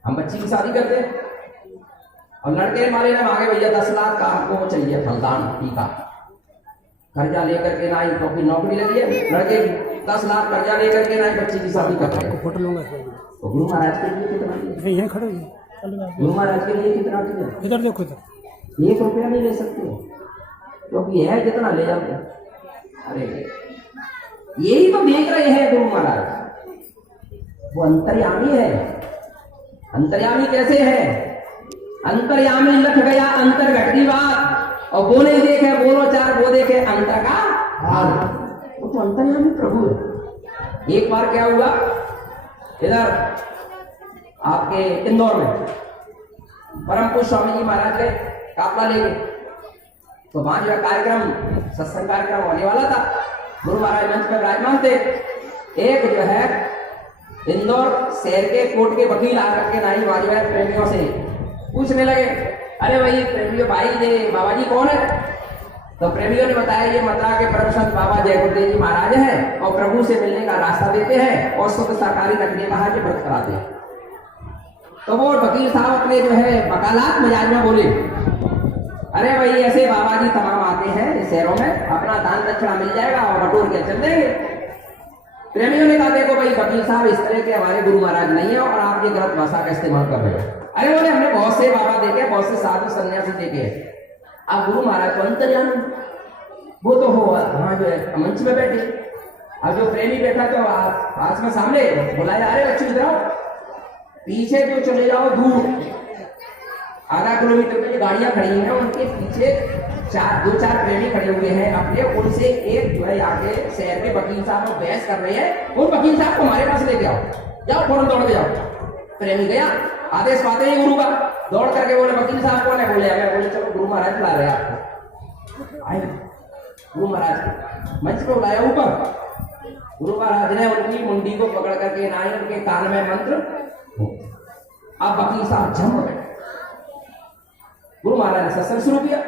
हम बच्ची की शादी करते और लड़के मारे ना मांगे भैया 10 लाख का हमको चाहिए फलदान टीका, कर्जा लेकर के नाई, क्योंकि नौकरी लगी है, लड़के 10 लाख कर्जा लेकर के नाई बच्ची की शादी करते हैं। फोटो लूंगा तो गुरु महाराज के लिए कितना? यहीं खड़े गुरु महाराज के लिए कितना? इधर देखो, इधर 1 रुपया नहीं ले सकते क्योंकि है जितना ले जाते। अरे यही तो देख रहे हैं गुरु महाराज, वो अंतर्यामी है। अंतर्यामी कैसे है? अंतर्यामी लख गया अंतर घट की बात, और वो नहीं देखे बोलो 4, वो देखे अंतर का हाल। वो तो अंतर्यामी प्रभु है। एक बार क्या हुआ, इधर आपके इंदौर में परम पूज्य स्वामी जी महाराज के काफला लेके, तो वहां जो कार्यक्रम सत्संग कार्यक्रम होने वाला था, गुरु महाराज मंच पर विराजमान थे। एक जो है इंदौर शहर के कोर्ट के वकील आकर के नाई वालीवाद प्रेमियों से पूछने लगे, अरे भाई प्रेमियों भाई ये बाबा जी कौन है? तो प्रेमियों ने बताया ये मथुरा के परम संत बाबा जय गुरुदेव जी महाराज हैं और प्रभु से मिलने का रास्ता देते हैं और सुख सरकारी रखने का है व्रत कराते हैं। तो वो वकील साहब अपने जो है वकालत मिजाज में बोले, अरे भाई ऐसे बाबा जी तमाम आते हैं शहरों में, अपना दान दक्षिणा मिल जाएगा और बटोर के चल देंगे। प्रेमियों ने कहा देखो भाई वकील साहब इस तरह के हमारे गुरु महाराज नहीं है और आप ये गलत भाषा का इस्तेमाल कर रहे हो। अरे बोले हमने बहुत से बाबा देखे, बहुत से साधु सन्यासी देखे, अब गुरु महाराज को अंतर्यामी वो तो हो वहां जो है मंच में बैठे। अब जो प्रेमी बैठा तो पास में सामने बुलाया, अरे बच्चों इधर आओ, पीछे जो चले जाओ दूर आधा किलोमीटर में जो गाड़ियां खड़ी हैं उनके पीछे 2-4 प्रेमी खड़े हुए हैं अपने, उनसे एक जो है आगे शहर के वकील साहब लोग बहस कर रहे हैं, उन वकील साहब को हमारे पास लेके आओ, जाओ फौरन दौड़ के जाओ। प्रेमी गया, आदेश पाते ही गुरु का दौड़ करके बोले वकील साहब कौन है? बोले अगर, बोले चलो गुरु महाराज बुला रहे आपको। आए गुरु महाराज मंच पे बुलाया ऊपर, गुरु महाराज ने उनकी मुंडी को पकड़ करके नाई उनके कान में मंत्र, अब वकील साहब जम गए। गुरु महाराज ने सत्संग शुरू किया,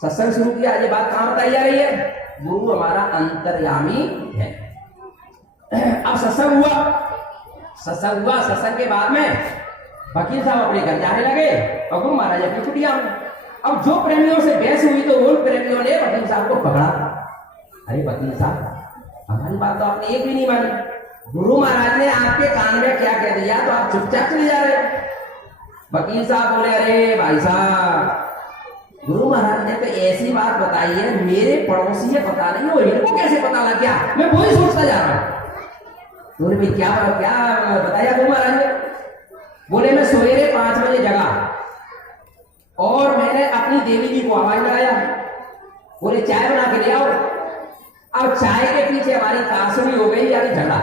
सत्संग शुरू किया। ये बात कहां बताई जा रही है? गुरु हमारा अंतर्यामी है। अब सत्संग हुआ, सत्संग के बाद में वकील साहब अपने घर जाने लगे और गुरु महाराज अपनी कुटिया में। अब जो प्रेमियों से बहस हुई तो उन प्रेमियों ने वकील साहब को पकड़ा। अरे वकील साहब, हमारी बात तो आपने एक भी नहीं मानी, गुरु महाराज ने आपके कान में क्या कह दिया तो आप चुपचाप चले जा रहे हो। वकील साहब बोले, अरे भाई साहब, गुरु महाराज ने तो ऐसी बात बताई है, मेरे पड़ोसी है पता नहीं हो, इनको कैसे पता लग गया, मैं वही सोचता जा रहा हूं। बोले भाई क्या बताया गुरु महाराज ने? बोले मैं सवेरे 5 बजे जगा और मैंने अपनी देवी जी को आवाज लगाया, बोले चाय बना के ले आओ। अब चाय के पीछे हमारी तासुरी हो गई यानी झगड़ा।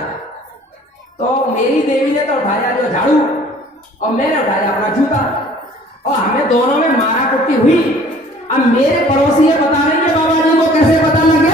तो मेरी देवी ने तो उठाया जो झाड़ू और मैंने उठाया अपना जूता और हमें दोनों में मारा कुट्टी हुई। अब मेरे पड़ोसी है पता नहीं है बाबा जी को कैसे पता लग गया।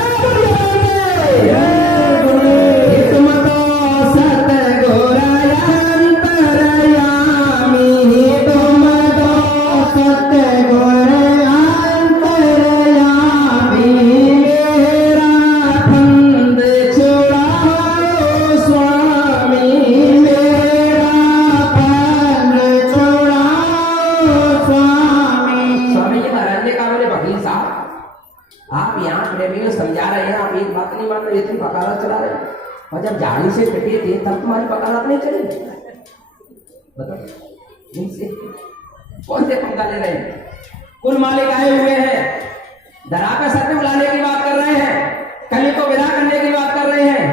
और जब झाड़ू से पिटे थे तब तुम्हारी वकालत नहीं चली। बताओ इनसे कौन से पंगा ले रहे हैं? कुल मालिक आए हुए हैं, धरा पे सत्य बुलाने की बात कर रहे हैं, कली को विदा करने की बात कर रहे हैं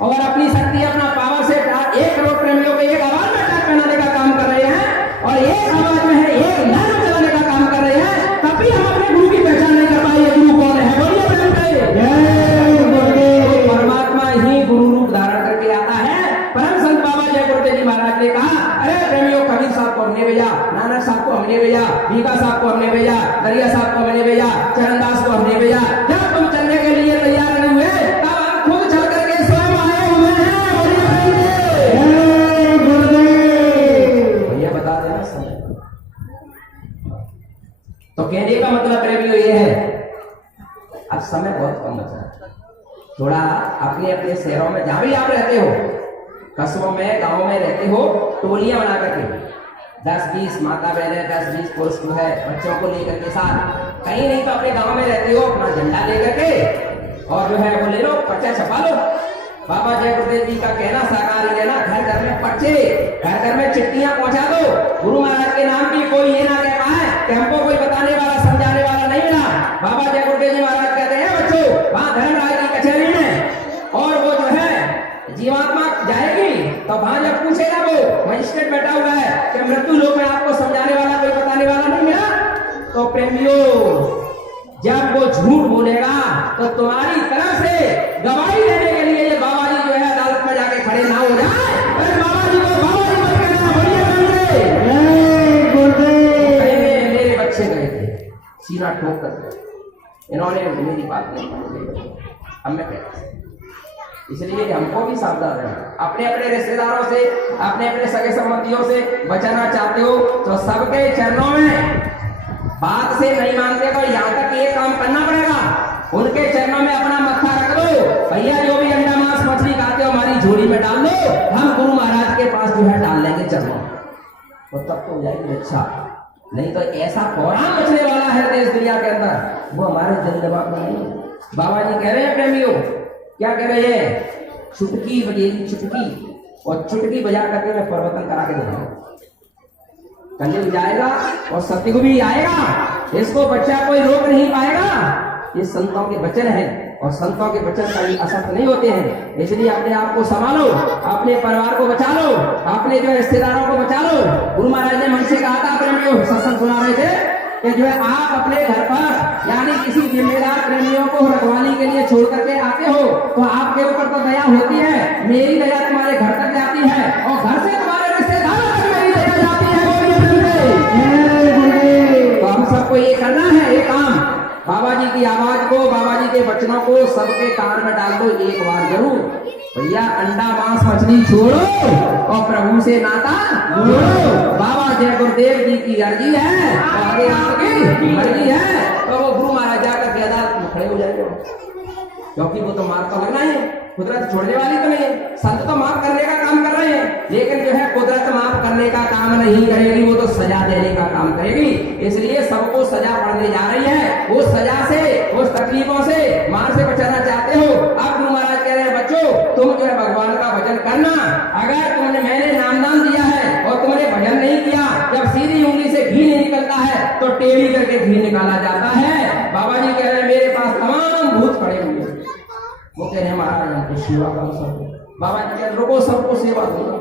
और अपनी शक्ति अपना पावर से 1 करोड़ प्रेमियों को एक आवाज में टाट पहनाने का काम कर रहे हैं और एक आवाज में है 1 लाख चलाने का काम कर रहे हैं। तब भी हम अपने गुरु की पहचान नहीं कर पाए। गुरु कौन है? बोलिए परमात्मा ही गुरु रूप धारण करके आता है। परम संत बाबा जय गुरुदेव जी महाराज ने कहा, अरे प्रेमियों, कबीर साहब को हमने भेजा, नानक साहब को हमने भेजा, भीखा साहब को हमने भेजा, दरिया साहब को हमने भेजा, चरणदास को हमने भेजा। जब तुम चलने के लिए तैयार नहीं हुए तब हम खुद चल करके स्वयं आए हुए हैं। भैया बता देना समय। तो कहने का मतलब प्रेमियों ये है, अब समय बहुत कम बचा है। थोड़ा अपने अपने शहरों में जहां भी आप रहते हो, कस्बों में गांवों में रहते हो, टोलियां बना करके 10-20 माता बहनें 10-20 पुरुष जो है बच्चों को लेकर के साथ, कहीं नहीं तो अपने गांव में रहते हो, अपना झंडा लेकर के और जो है वो ले लो, पर्चा छपा लो। बाबा जय गुरुदेव जी का कहना साकार ही है ना, घर घर में पर्चे, घर घर में चिट्ठियां पहुंचा दो। गुरु महाराज के नाम की कोई ये ना कह पाए कि हमको कोई बताने वाला समझाने वाला नहीं मिला। बाबा जय गुरुदेव जी महाराज कहते हैं बच्चों, वहां धर्मराज की कचहरी में और वो जो है जीवात्मा जाएगी तो वहां जब पूछेगा वो मजिस्ट्रेट बैठा हुआ है कि मृत्यु लोक में आपको समझाने वाला कोई बताने वाला नहीं मिला, तो प्रेमियों जब वो झूठ बोलेगा तो तुम्हारी तरफ से गवाही देने के लिए ये बाबा जी जो है अदालत में जाके खड़े ना हो जाए। अरे बाबा जी को बाबा जी मत कहना, बोलिए मेरे बच्चे गए थे सीना ठोक कर, इन्होंने मेरी बात नहीं मानी। अब मैं कहता इसलिए हमको भी सावधान रहना। अपने अपने रिश्तेदारों से, अपने अपने सगे संबंधियों से बचाना चाहते हो तो सबके चरणों में बात से नहीं मानते तो यहाँ तक ये काम करना पड़ेगा, उनके चरणों में अपना मत्था रख दो। भैया जो भी अंडा मांस मछली खाते हो हमारी झोली में डाल दो, हम गुरु महाराज के पास जो है डाल लेंगे चरणों, तो तब तो हो जाएगी अच्छा। नहीं तो ऐसा कोरान मचने वाला है देश दुनिया के अंदर, वो हमारे दिल दिमाग में नहीं। बाबा जी कह रहे हैं प्रेमियों, क्या कह रहे हैं? चुटकी बजेगी चुटकी, और चुटकी बजा करके मैं परिवर्तन करा के दूंगा। कलयुग जाएगा और सतयुग भी आएगा, इसको बच्चा कोई रोक नहीं पाएगा। ये संतों के वचन हैं और संतों के वचन कभी असत्य नहीं होते हैं। इसलिए अपने आप को संभालो, अपने परिवार को बचा लो, अपने जो रिश्तेदारों को बचा लो। गुरु महाराज ने मन से कहा था, प्रेमियों सत्संग सुना रहे थे कि जो है आप अपने घर पर यानी किसी जिम्मेदार प्रेमियों को रखवाली के लिए छोड़ करके आते हो तो आपके ऊपर तो दया होती है, मेरी दया तुम्हारे घर तक जाती है और घर से तुम्हारे रिश्तेदारों तक मेरी दया जाती है। तो हम सबको ये करना है, ये काम बाबा जी की आवाज को, बाबा जी के वचनों को सबके कान में डाल दो एक बार जरूर। भैया अंडा मांस मछली छोड़ो और प्रभु से नाता जोड़ो। बाबा जय गुरुदेव जी की अर्जी है, आगे आपकी मर्जी है, तो वो गुरु महाराज जाकर के अदालत में खड़े हो जाएंगे। क्योंकि वो तो मार तो लगना ही है, कुदरत छोड़ने वाली तो नहीं है। संत तो माफ करने का काम कर रहे हैं, लेकिन जो है कुदरत माफ करने का काम नहीं करेगी, वो तो सजा देने का काम करेगी। इसलिए सबको सजा पड़ने जा रही है। उस सजा से, उस तकलीफों से, मार से बचाना चाहते हो। अब गुरु महाराज कह रहे हैं बच्चों, तुम जो है भगवान का भजन करना। अगर तुमने, मैंने नामदान दिया है और तुमने भजन नहीं किया, जब सीधी उंगली से घी नहीं निकलता है तो टेढ़ी करके घी निकाला जाता है। बाबा जी कह रहे हैं मेरे पास तमाम भूत खड़े हुए हैं, वो कह रहे हैं महाराज हमको सेवा करो सबको। बाबा जी कह रुको, सबको सेवा दूंगा।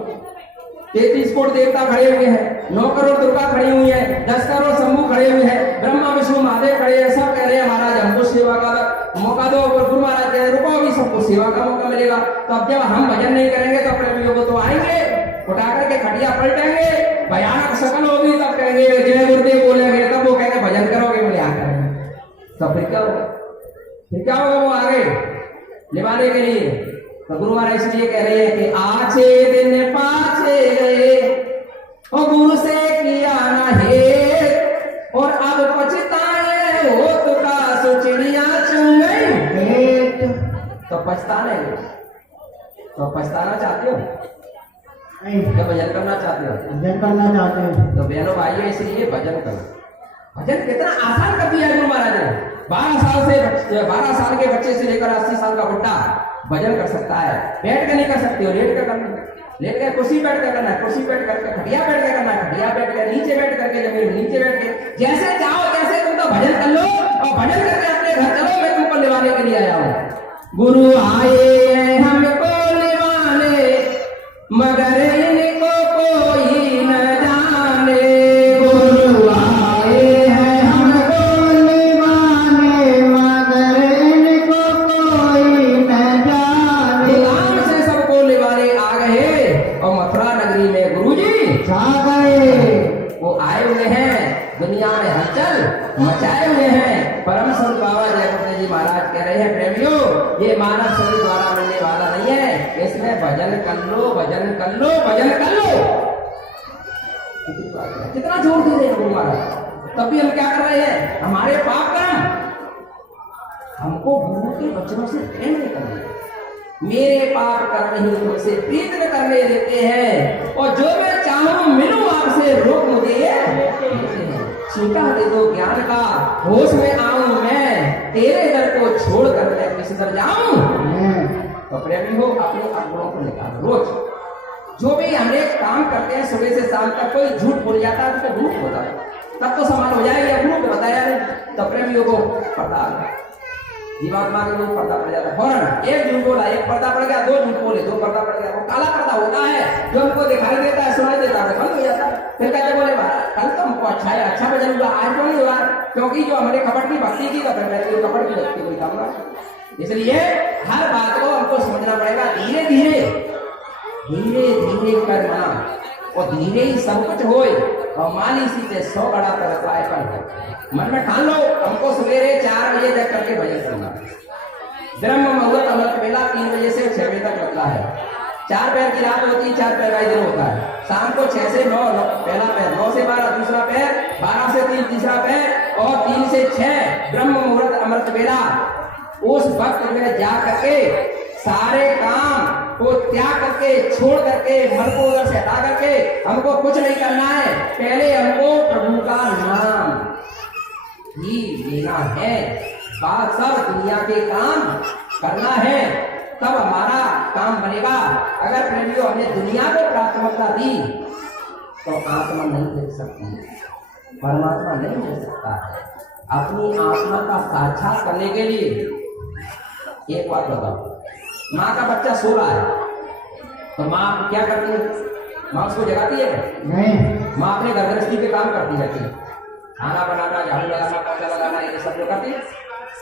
33 कोट देवता खड़े हुए हैं, 9 करोड़ दुर्गा खड़ी हुई है, 10 करोड़ शंभू खड़े हुए हैं, ब्रह्मा विष्णु महादेव खड़े हैं, सब कह रहे हैं महाराज हमको सेवा का मौका दो। और गुरु महाराज कह रहे रुको, अभी सबको सेवा का मौका मिलेगा। तो अब जब हम भजन नहीं करेंगे तो प्रेमियों को तो आएंगे, उठा करके खटिया पलटेंगे, भयानक शकल होगी, तब कहेंगे जय गुरुदेव बोलेंगे, तब वो कहेंगे भजन करोगे, बोले आ करेंगे। तब फिर क्या होगा? फिर क्या होगा? वो आगे निभाने के लिए तो गुरु महाराज इसलिए कह रहे हैं कि आछे दिन पाछे गए और गुरु से किया ना है, और अब पछताए हो तो का चिड़िया चुन गई। तो पछताने, तो पछताना चाहते हो क्या भजन करना चाहते हो? भजन करना चाहते हैं तो बहनों भाइयों इसलिए भजन करो। भजन कितना आसान कर दिया गुरु महाराज ने। 12 साल के बच्चे से लेकर 80 साल का बुढ़ा भजन कर सकता है। बैठ के नहीं कर सकते हो, लेट कर करना, लेट कर कुर्सी बैठ कर करना है, कुर्सी बैठ करके खटिया बैठ के करना है, खटिया बैठ के नीचे बैठ करके जमीन नीचे बैठ के, जैसे चाहो तैसे तुम तो भजन कर लो और भजन करके अपने घर चलो, मैं तुमको लेवाने के लिए आया हूँ। गुरु आए हमको लेवाने मगर इनको कोई न जाने। गुरु आए हैं हमको लेवाने मगर इनको कोई न जाने। गुलाम से सबको लेवाने आ गए और मथुरा नगरी में गुरुजी छा गए। वो आए हुए हैं, दुनिया में हलचल मचाए हुए हैं। परम संत बाबा जयप्रकाश जी महाराज कह रहे हैं प्रेमियों, ये मानव शरीर द्वारा मिलने वाला नहीं है, इसमें भजन कर लो, भजन कर लो, भजन कर लो। कितना जोर दे रहे हैं गुरु महाराज, तब भी हम क्या कर रहे हैं? हमारे पाप कर्म हमको गुरु के वचनों से प्रेम नहीं करने, मेरे पाप कर्म ही तुमसे प्रीत न करने देते हैं, और जो मैं चाहूं मिलूं आपसे रोक मुझे सीखा दे दो ज्ञान का, होश में आऊं मैं तेरे दर को छोड़ कर मैं किस दर जाऊं। तो प्रेमी हो अपने अवगुणों को निकालो। रोज जो भी हम एक काम करते हैं सुबह से शाम तक, कोई झूठ बोल जाता है तो झूठ होता है, तब तो समान हो जाएगी। अवगुणों को बताया नहीं तो प्रेमियों को पता जीवात्मा के लोग पर्दा पड़ जाता है फौरन। एक झूठ बोला, एक पर्दा पड़ गया, 2 झूठ बोले, 2 पर्दा पड़ गया। वो काला पर्दा होता है जो हमको दिखाई देता है, सुनाई देता है, बंद हो जाता है। फिर कहते बोले कल तो हमको अच्छा है, अच्छा भजन हुआ, आज क्यों नहीं हुआ? क्योंकि जो हमने कपट की भक्ति की तो मैंने कपट की भक्ति कोई करूंगा। इसलिए हर बात को हमको समझना पड़ेगा, धीरे धीरे धीरे धीरे करना, और धीरे ही सब कुछ होए। और माली सीते 100 गड़ा कर पाए पर मन में ठान लो, हमको सवेरे 4 बजे तक करके भजन करना। ब्रह्म मुहूर्त अमृत बेला 3 बजे से 6 बजे तक लगता है। 4 पैर की रात होती है, 4 पैर का दिन होता है। शाम को 6 से 9 पहला पैर, 9 से 12 दूसरा पैर, 12 से 3 तीसरा पैर, और 3 से 6 ब्रह्म मुहूर्त अमृत बेला। उस वक्त में जा करके सारे काम को त्याग करके, छोड़ करके, मन को उधर से हटा करके हमको कुछ नहीं करना है। पहले हमको प्रभु का नाम ही लेना है, बात सब दुनिया के काम करना है, तब हमारा काम बनेगा। अगर प्रेमियों हमने दुनिया को प्राथमिकता दी तो आत्मा नहीं मिल सकती, परमात्मा नहीं मिल सकता है। अपनी आत्मा का साक्षात करने के लिए एक बात बताओ, माँ का बच्चा सो रहा है तो माँ क्या करती है? माँ उसको जगाती है नहीं। माँ अपने घर गृहस्थी के काम करती रहती है, खाना बनाना, झाड़ू लगाना, पोछा लगाना, ये सब जो करती है।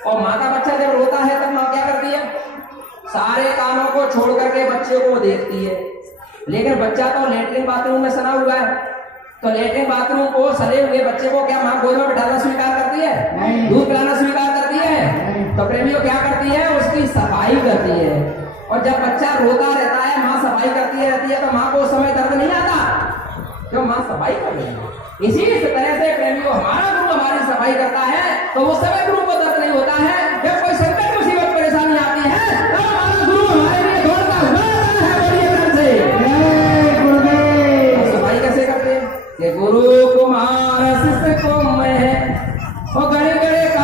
और माँ का बच्चा जब रोता है तब माँ क्या करती है? सारे कामों को छोड़ करके बच्चे को देखती है। लेकिन बच्चा तो लेटरिन बाथरूम में सना हुआ है, तो लेटरिन बाथरूम को सने हुए बच्चे को क्या माँ गोद में बिठाना स्वीकार करती है? दूध पिलाना स्वीकार करती है? तो प्रेमियों क्या करती है? उसकी सफाई करती है। और जब बच्चा रोता रहता है, माँ सफाई करती रहती है, तो माँ को उस समय दर्द नहीं आता, क्यों? माँ सफाई कर रही है। इसी तरह से प्रेमियों हमारा गुरु हमारी सफाई करता है तो उस समय गुरु को दर्द नहीं होता है। जब कोई संकट मुसीबत परेशानी आती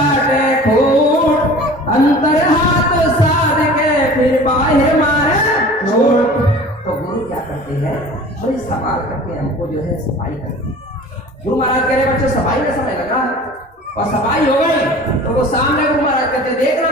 काटे खोट, अंतर हाथ साध के फिर बाहर मारे चोट। तो गुरु क्या करते हैं, बड़ी सवाल करके हमको जो है सफाई करते हैं। गुरु महाराज कह रहे बच्चों सफाई में समय लगा है, और सफाई हो गई तो वो सामने गुरु महाराज कहते देखना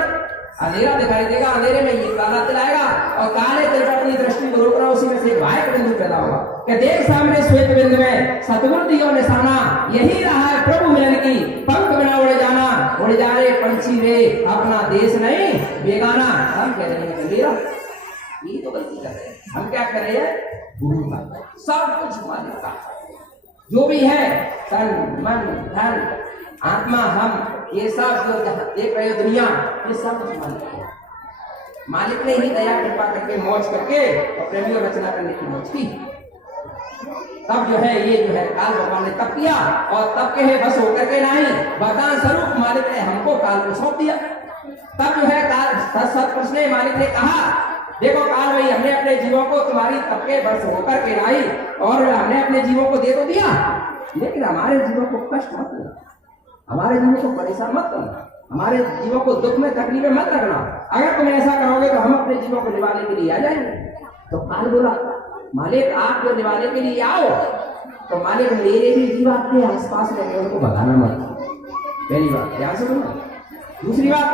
अंधेरा दिखाई देगा, अंधेरे में ये काला तिल आएगा और काले तिल पर अपनी दृष्टि को रोकना, उसी में से एक वायु बिंदु पैदा होगा कि देख सामने श्वेत बिंदु में सतगुरु दियो निशाना, यही रहा है प्रभु मिलन की, पंख बिना उड़ जाना, उड़ जा रे पंछी रे अपना देश नहीं बेगाना। हम कह रहे हैं अंधेरा, ये तो गलती कर रहे हैं। हम क्या कर रहे हैं, गुरु का सब कुछ मालिक का, जो भी है तन मन धन आत्मा हम ये सब जो देख रहे हो दुनिया, ये सब कुछ मालिक है। मालिक ने ही दया कृपा करके मौज करके और प्रेमियों रचना करने की मौज की। तब जो है ये जो है काल भगवान ने तब किया, और तब के है बस होकर के नहीं, वरदान स्वरूप मालिक ने हमको काल को सौंप दिया। तब जो है काल सत्पुरुष ने मालिक ने कहा देखो काल भाई, हमने अपने जीवों को तुम्हारी तब के बस होकर के लाई, और हमने अपने जीवों को दे तो दिया, लेकिन हमारे जीवों को कष्ट मत देना, हमारे जीवों को परेशान मत करना, हमारे जीवों को दुख में तकलीफ में मत रखना। अगर तुम ऐसा करोगे तो हम अपने जीवों को निभाने के लिए आ जाएंगे। तो काल बोला मालिक आप जो निभाने के लिए आओ, तो मालिक मेरे भी जीव आपके आसपास रहते उनको भगाना मत। पहली बात ध्यान से सुनना। दूसरी बात,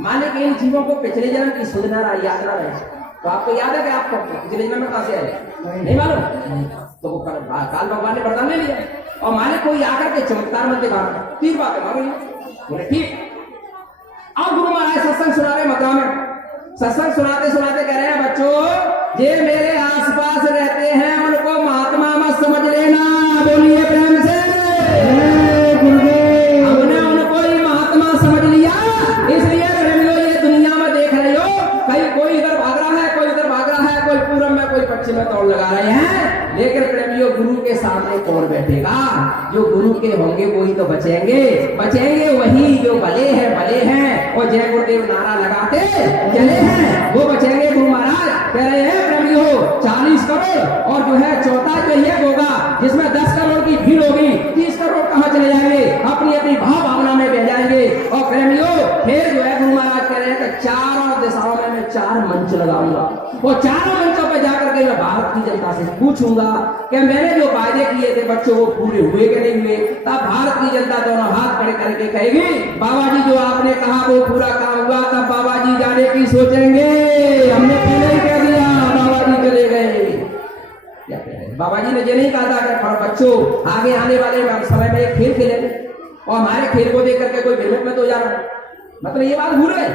मालिक इन जीवों को पिछले जन्म की सुधना याद ना रहे। तो आपको याद है कि आपको पिछले जन्म में कहां से आए, नहीं मालूम? तो वो काल भगवान ने वरदान ले लिया, और मालिक कोई आकर के चमत्कार मत दिखा, ठीक बात है मानो, बोले ठीक। अब गुरु महाराज सत्संग सुना रहे मथुरा में, सत्संग सुनाते सुनाते कह रहे हैं बच्चों ये मेरे आसपास रहते हैं उनको महात्मा मत समझ लेना, बोलिए प्रेम से हमने उनको ही महात्मा समझ लिया। इसलिए प्रेमियों ये दुनिया में देख रहे हो, कहीं कोई इधर भाग रहा है, कोई उधर भाग रहा है, कोई पूरब में कोई पश्चिम में दौड़ लगा रहे हैं, लेकिन प्रेमियों गुरु के सामने कौन बैठेगा? जो गुरु के होंगे वही तो बचेंगे, बचेंगे वही जो भले हैं और जय गुरुदेव नारा लगाते चले हैं, वो बचेंगे। गुरु महाराज कह रहे हैं प्रेमियों 40 करोड़ और जो है चौथा जो यज्ञ होगा जिसमें 10 करोड़ की भीड़ होगी, 30 करोड़ कहाँ चले जाएंगे, अपनी अपनी भाव भावना में बह जाएंगे। और प्रेमियों फिर जो है गुरु महाराज कह रहे हैं कि चारों दिशाओं में मैं 4 मंच लगाऊंगा, वो चारों मंचों पर जाकर के मैं भारत की जनता से पूछूंगा कि मैंने जो वायदे किए थे बच्चों वो पूरे हुए कि नहीं हुए। तब भारत की जनता दोनों हाथ खड़े करके कहेगी बाबा जी जो आपने कहा वो पूरा काम हुआ। तब बाबा जी जाने की सोचेंगे, हमने पहले ही कह दिया, बाबा जी चले गए। क्या कह रहे हैं? बाबा जी ने ये नहीं कहा था कि बच्चों आगे आने वाले समय में एक खेल खेलेंगे, और हमारे खेल को देख करके कोई भ्रमित मत हो जाना। मतलब ये बात भूल गए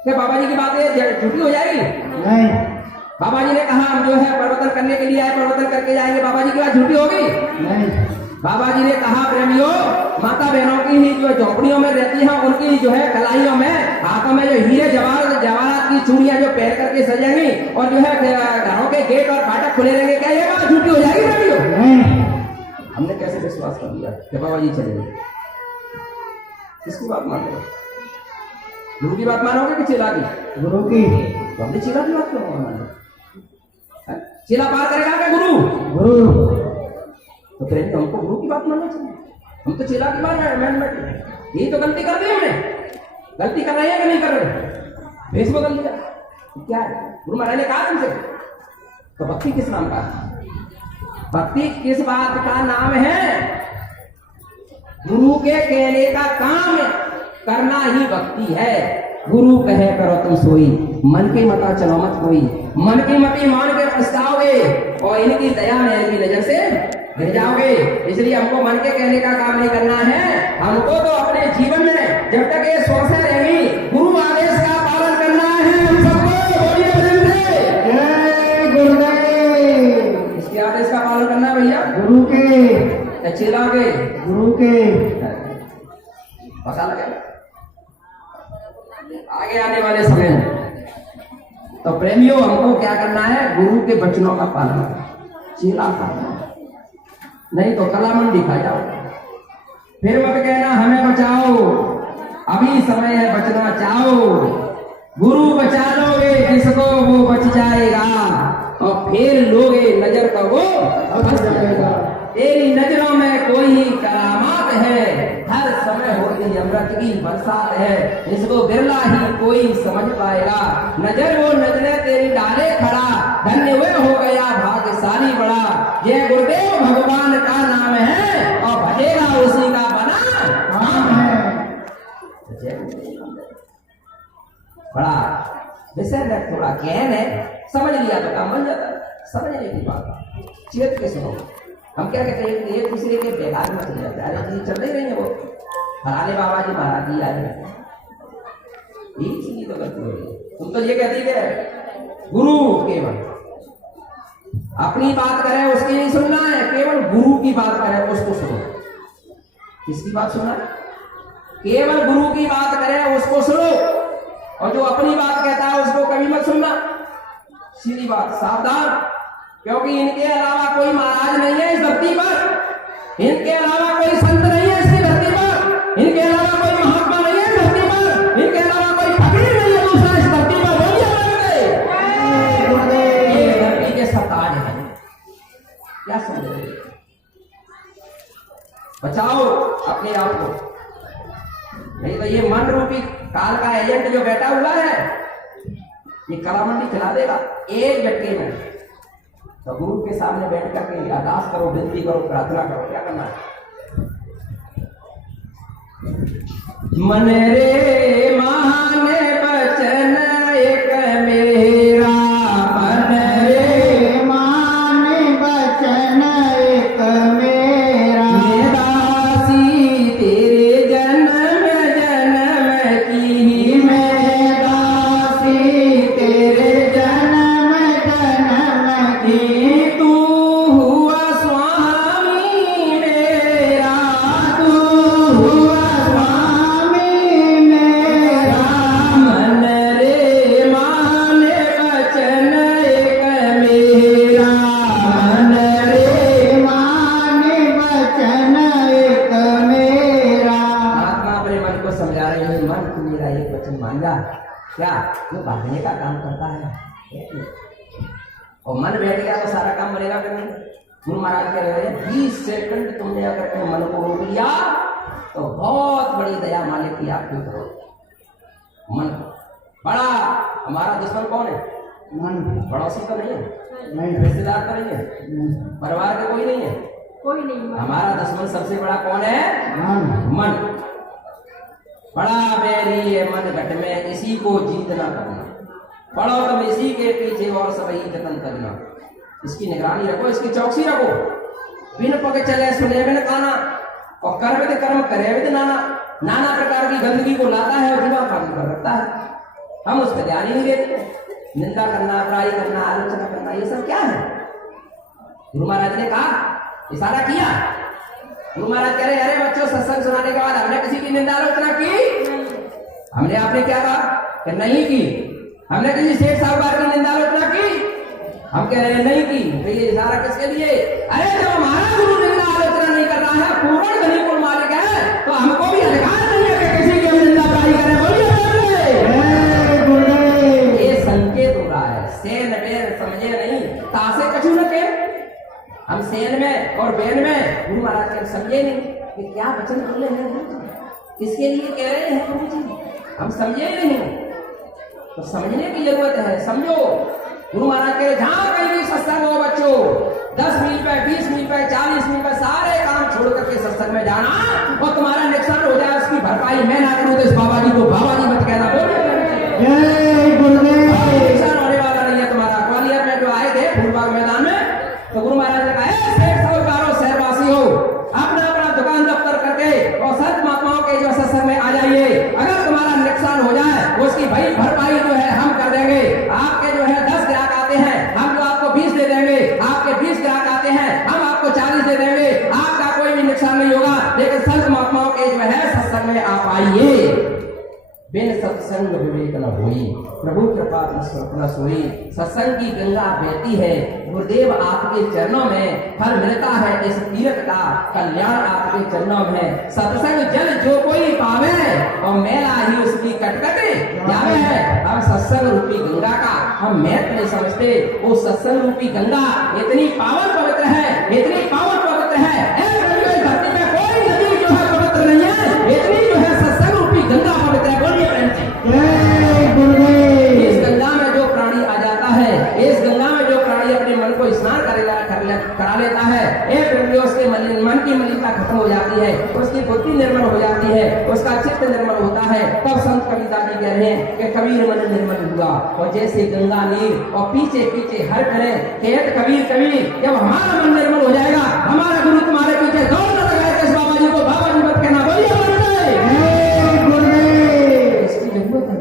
क्या बाबा जी की बातें झूठी हो जाएगी? नहीं। बाबा जी ने कहा हम जो है परिवर्तन करने के लिए आए, परिवर्तन करके जाएंगे, बाबा जी की बात झूठी होगी? नहीं। बाबा जी ने कहा प्रेमियों माता बहनों की ही जो झोपड़ियों में रहती हैं उनकी जो है कलाइयों में हाथों में जो हीरे जवाहरात की चूड़ियां जो पहन करके सजेंगी, और जो है घरों के गेट और फाटक खुले रहेंगे, क्या ये बात झूठी हो जाएगी प्रेमियों? नहीं। हमने कैसे विश्वास कर लिया कि बाबा जी चले गए? किसकी बात मान लो? गुरु की बात मानोगे कि चेला की? गुरु की। तो हमने चेला की बात क्यों मानो? चेला पार करेगा क्या गुरु? गुरु। तो फिर हमको गुरु की बात मानना चाहिए, हम तो चेला की बात मान बैठे। यही तो गलती कर दी हमने। गलती कर रहे हैं कि नहीं कर रहे? इसमें गलती कर क्या है? गुरु महाराज ने कहा तुमसे तो भक्ति किस नाम का? भक्ति किस बात का नाम है? गुरु के कहने का काम करना ही भक्ति है। गुरु कहे करो तुम सोई, मन की मता चलो मत कोई, मन की मती मान के पछताओगे और इनकी दया में इनकी नजर से गिर जाओगे। इसलिए हमको मन के कहने का काम नहीं करना है, हमको तो अपने जीवन में जब तक ये श्वासें रहेंगी गुरु आदेश का पालन करना है। हम सबको बोलिए प्रेम से जय गुरुदेव। इसके आदेश का पालन करना है भैया, गुरु के, चेला के, गुरु के। पता लगे आगे आने वाले समय में। तो प्रेमियों हमको क्या करना है? गुरु के वचनों का पालन, चेला करना, नहीं तो कला मंडी खा जाओ। फिर मत कहना हमें बचाओ, अभी समय है बचना चाहो। गुरु बचा लोगे जिसको वो बच जाएगा, और फिर लोगे नजर का वो बच जाएगा। तेरी नजरों में कोई करामात है, हर समय होती अमृत की बरसात है, इसको बिरला ही कोई समझ पाएगा। नजर वो नजरे तेरी डाले खड़ा, धन्य वे हो गया भाग्यशाली बड़ा। ये गुरुदेव भगवान का नाम है और भजेगा उसी का बना नाम है। बड़ा विषय में थोड़ा गहन है, समझ लिया तो काम बन जाता। समझने की बात चेत के सुनो। हम क्या कहते हैं एक दूसरे के बेकार में चले जाते हैं। अरे जी चल रही है वो हराने बाबा जी महाराज जी आए, एक चीज तो गलती हो रही है। तुम तो ये कहती है गुरु केवल अपनी बात करे उसकी नहीं सुनना है, केवल गुरु की बात करे उसको सुनो। किसकी बात सुनना है? केवल गुरु की बात करे उसको सुनो, और जो अपनी बात कहता है उसको कभी मत सुनना। सीधी बात, सावधान, क्योंकि इनके अलावा कोई महाराज नहीं है इस धरती पर, इनके अलावा कोई संत नहीं है इस धरती पर, इनके अलावा कोई महात्मा नहीं है इस धरती पर, इनके अलावा कोई फकीर नहीं है दूसरा इस धरती पर। ये धरती के सताज है, क्या समझ रहे? बचाओ अपने आप को, नहीं तो ये मन रूपी काल का एजेंट जो बैठा हुआ है ये कलामंडी खिला देगा एक झटके में। तो गुरु के सामने बैठ करके अरदास करो, विनती करो, प्रार्थना करो, क्या करना है? मन रे माने बचन एक मेरा, मन रे माने बचन एक मेरा, दासी तेरे जन्म जन्म की, मैं दासी तेरे जन्म जन्म की, तू हुआ स्वामी मेरा, तू हुआ स्वामी मेरा, मन रे माने बचन एक मेरा, मन रे माने बचन एक मेरा। आत्मा अपने मन को समझा रही है, मन तू मेरा एक वचन मान जा। क्या वो बांधने का काम करता है, और मन बैठ गया तो सारा काम बनेगा करने। गुरु महाराज कह रहे हैं 20 सेकंड तुमने अगर अपने मन को रोक लिया तो बहुत बड़ी दया मालिक की आपके ऊपर होगी। मन बड़ा हमारा दुश्मन कौन है? मन पड़ोसी तो नहीं है, नहीं, रिश्तेदार तो नहीं है, परिवार के कोई नहीं है, कोई नहीं। हमारा दुश्मन सबसे बड़ा कौन है? मन मन। बड़ा बैरी है मन घट में, इसी को जीतना करना, पढ़ो तुम इसी के पीछे और सभी जतन करना। इसकी निगरानी रखो, इसकी चौकसी रखो। बिन पग चले सुने बिन काना, और कर विद कर्म करे विद नाना। नाना प्रकार की गंदगी को लाता है और जीवा काम कर रखता है, हम उस पर ध्यान ही नहीं देते। निंदा करना, बुराई करना, आलोचना करना, ये सब क्या है? गुरु महाराज ने कहा, इशारा किया। गुरु महाराज कह रहे अरे बच्चों सत्संग सुनाने के बाद हमने किसी की निंदा आलोचना की? हमने आपने क्या कहा कि नहीं की। हमने किसी सेठ साहूकार की निंदा आलोचना की? हम कह रहे हैं नहीं की। तो ये इशारा किसके लिए? अरे जब हमारा गुरु निंदा आलोचना नहीं कर रहा है, पूर्ण धनी कुल मालिक है, तो हमको भी अधिकार नहीं है कि किसी की निंदा बुराई करें। बोलिए ये संकेत हो रहा है, सेन बेन समझे नहीं, तासे कछु न के। हम सेन में और बेन में गुरु महाराज के समझे नहीं कि क्या वचन बोले हैं, किसके लिए कह रहे हैं गुरु जी, हम समझे ही नहीं। तो समझने की जरूरत है, समझो। गुरु महाराज के जहां कहीं भी सत्संग हो बच्चों, 10 मील पे, 20 मील पे, 40 मील पे, सारे काम छोड़ करके सत्संग में जाना, और तुम्हारा नुकसान हो जाए उसकी भरपाई मैं ना करूं तो इस बाबा जी को बाबा जी मत कहना। जय गुरुदेव। नुकसान होने वाला नहीं है तुम्हारा। ग्वालियर में जो आए थे फूलबाग मैदान में, तो गुरु महाराज ने कहा सेठ साहूकारों शहरवासी हो, अपना अपना दुकान दफ्तर करके और संत महात्माओं के जो सत्संग में आ जाइए। अगर तुम्हारा नुकसान हो जाए उसकी भाई भरपाई जो है हम कर देंगे। आपके जो है 10 ग्राहक आते हैं, हम जो आपको 20 दे देंगे। आपके 20 ग्राहक आते हैं, हम आपको 40 दे देंगे। आपका कोई भी नुकसान नहीं होगा, लेकिन संत महात्माओं के जो है सत्संग में आप आइए। बिन सत्संग विवेक न होई, प्रभु कृपा न सोई। सत्संग की गंगा बहती है, गुरुदेव आपके चरणों में फल मिलता है इस तीर्थ का, कल्याण आपके चरणों में। सत्संग जल जो कोई पावे, और मेला ही उसकी कटकटे जावे है। हम सत्संग रूपी गंगा का हम महत्व नहीं समझते। वो सत्संग रूपी गंगा इतनी पावन पवित्र है, इतनी पावन पवित्र है, धरती में कोई नदी जो है पवित्र नहीं है बुद्धि निर्मल हो जाती है, उसका चित्त निर्मल होता है। तब संत कबीरदास जी कह रहे हैं कि कबीर मन निर्मल हुआ और जैसे गंगा नीर और पीछे पीछे हर करे कहत कबीर कबीर, जब हमारा मन निर्मल हो जाएगा, हमारा गुरु तुम्हारे पीछे दौड़ न लगाए इस बाबा जी को बाबा जी मत कहना, बोलिए इसकी जरूरत है।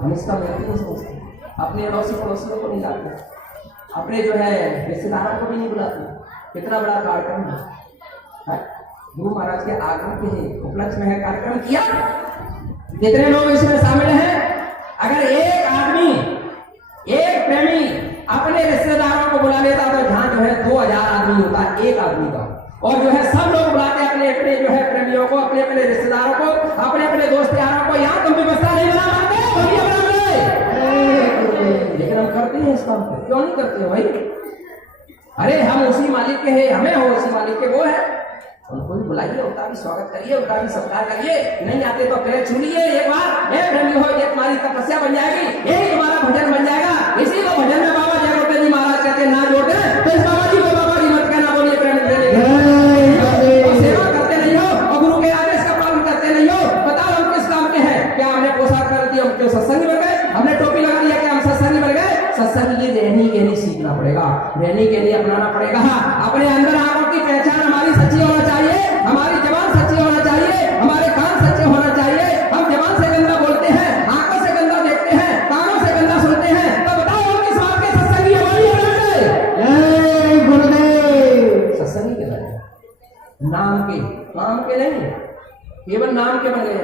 हम इसका महत्व नहीं समझते, अपने अड़ोसी पड़ोसियों को नहीं लाते, अपने जो है रिश्तेदारों को भी नहीं बुलाते। कितना बड़ा कार्यक्रम है, गुरु महाराज के आगमन के उपलक्ष्य में है कार्यक्रम किया, कितने लोग इसमें शामिल हैं। अगर एक आदमी एक प्रेमी अपने रिश्तेदारों को बुला लेता तो जहां जो है 2000 आदमी होता है एक आदमी का, और जो है सब लोग बुलाते अपने अपने जो है प्रेमियों को, अपने अपने रिश्तेदारों को, अपने अपने दोस्त यारों को। यहाँ तुम व्यवस्था नहीं बना पाते, लेकिन हम करते हैं इस काम को, क्यों नहीं करते भाई? अरे हम उसी मालिक के हैं, हमें हो उसी मालिक के वो है, उनको भी बुलाइए, उनका भी स्वागत करिए, उनका भी सत्कार करिए। नहीं आते तो पैर छू लिए एक बार, ये प्रेमी हो, ये तुम्हारी तपस्या बन जाएगी, यही तुम्हारा भजन बन जाएगा। इसी को भजन में बाबा जयरोटे जी महाराज कहते ना जोड़े तो इस बाबा जी को बाबा जी मत कहना, बोलिए प्रेम सेवा करते नहीं हो और गुरु के आदेश का पालन करते नहीं हो। बताओ हम किस काम के हैं? क्या हमने पोशाक कर दी, हम क्यों सत्संगी बन गए? हमने टोपी लगा दिया क्या हम सत्संगी बन गए? सत्संग ये रहनी के लिए सीखना पड़ेगा, रहनी के लिए अपनाना पड़ेगा। अपने अंदर आंखों की पहचान हमारी सच्ची होना चाहिए, हमारी जबान सच्ची होना चाहिए, हमारे कान सच्चे होना चाहिए। हम जबान से गंदा बोलते हैं, आंखों से गंदा देखते हैं, कानों से गंदा सुनते हैं, तो बताओ हम किस बात के सत्संगी हमारी गुरुदेव सत्संगी के बने, नाम के काम के नहीं, केवल नाम के बन गए,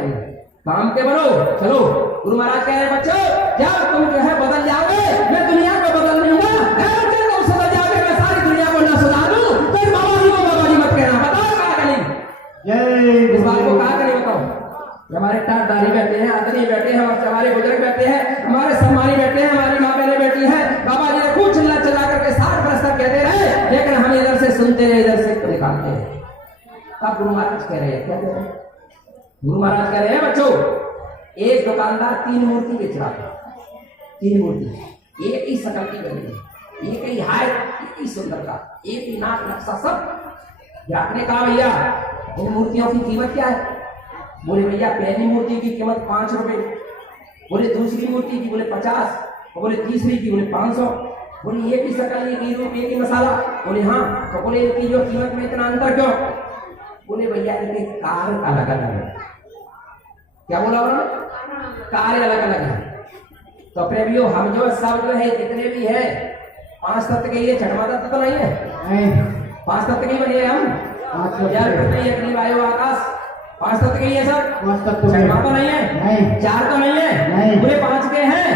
काम के बनो। चलो गुरु महाराज कह रहे बच्चों, जब तुम जो है बदल जाओगे, मैं दुनिया को बदल नहीं हूँ, तुम सुधर जाओगे, मैं सारी दुनिया को ना सुधारूं, तो इस बाबा जी को बाबा जी मत कहना। बताओ कहा करें, इस बात को कहा करें, बताओ। हमारे टाटदारी बैठे हैं, आदमी बैठे हैं, हमारे बुजुर्ग बैठे हैं, हमारे सम्मानी बैठे हैं, हमारी माँ बहने बैठी है, बाबा जी ने खूब चिल्ला चिल्ला करके 60 वर्ष तक कहते रहे, लेकिन हम इधर से सुनते रहे, इधर से निकालते हैं। तब गुरु महाराज कह रहे हैं, क्या कह रहे हैं? गुरु महाराज कह रहे हैं बच्चों, एक दुकानदार 3 मूर्ति बेच रहा था, 3 मूर्ति एक ही शकल की बनी, एक ही हाइट, एक ही सुंदरता, एक ही नाक नक्शा सब। आपने कहा भैया इन मूर्तियों की कीमत क्या है? बोले भैया पहली मूर्ति की कीमत 5 रुपए, बोले दूसरी मूर्ति की बोले 50, बोले तीसरी की बोले 500, बोले एक ही शकल, एक ही रूप, एक ही मसाला, बोले हाँ। तो बोले इनकी जो कीमत में इतना अंतर क्यों? बोले भैया इनके कार्य अलग अलग है। क्या बोला उन्होंने? कार्य अलग अलग है। तो प्रेमियों हम जो सब जो है जितने भी है 5 तत्व के, ये छठवां तत्व तो नहीं है, 5 तत्व के ही बने हम, यार पृथ्वी अग्नि वायु आकाश 5 तत्व के ही है सर, छठवां तो नहीं है, 4 तो नहीं है, पूरे 5 के हैं।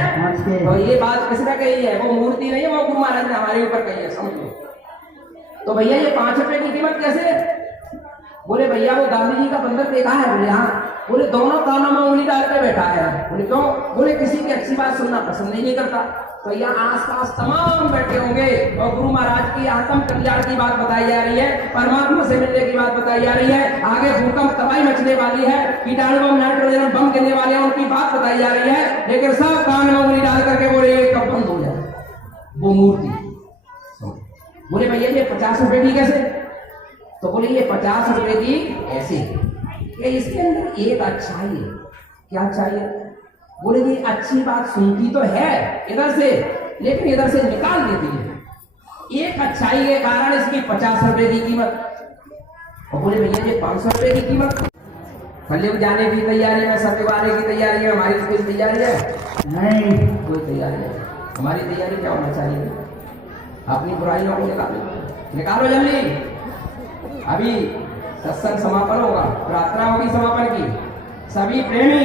तो ये बात किसने कही है? वो मूर्ति नहीं है, वो गुरु महाराज ने हमारे ऊपर कही है, समझ लो। तो भैया ये 5 रुपए की कीमत कैसे? बोले भैया वो गांधी जी का बंदर देखा है? बोले हाँ। बोले दोनों कानों में उंगली डाल के बैठा है। बोले क्यों? बोले किसी की अच्छी बात सुनना पसंद नहीं करता। तो यहाँ आसपास तमाम बैठे होंगे और गुरु महाराज की आत्म कल्याण की बात बताई जा रही है, परमात्मा से मिलने की बात बताई जा रही है, आगे भूकंप तबाही मचने वाली है, कीटाणु बम नाइट्रोजन बम गिरने वाले हैं, उनकी बात बताई जा रही है, लेकिन सब कान में उंगली डाल करके बोले ये कब बंद हो जाए वो मूर्ति। बोले भैया ये 50 रुपए की कैसे? तो बोले ये 50 रुपए की ऐसे कि इसके अंदर एक अच्छाई है। क्या अच्छाई है? बोले ये अच्छी बात सुनती तो है इधर से, लेकिन इधर से निकाल देती है। एक अच्छाई के कारण इसकी 50 रुपए की कीमत। और बोले भैया ये 500 रुपए की कीमत। कल जाने की तैयारी में, सत्यवाने की तैयारी में, हमारी कोई तैयारी है? नहीं, कोई तैयारी है। हमारी तैयारी क्या होना चाहिए? अपनी बुराइयों को निकालो जल्दी। अभी सत्संग समापन होगा, प्रार्थना होगी समापन की। सभी प्रेमी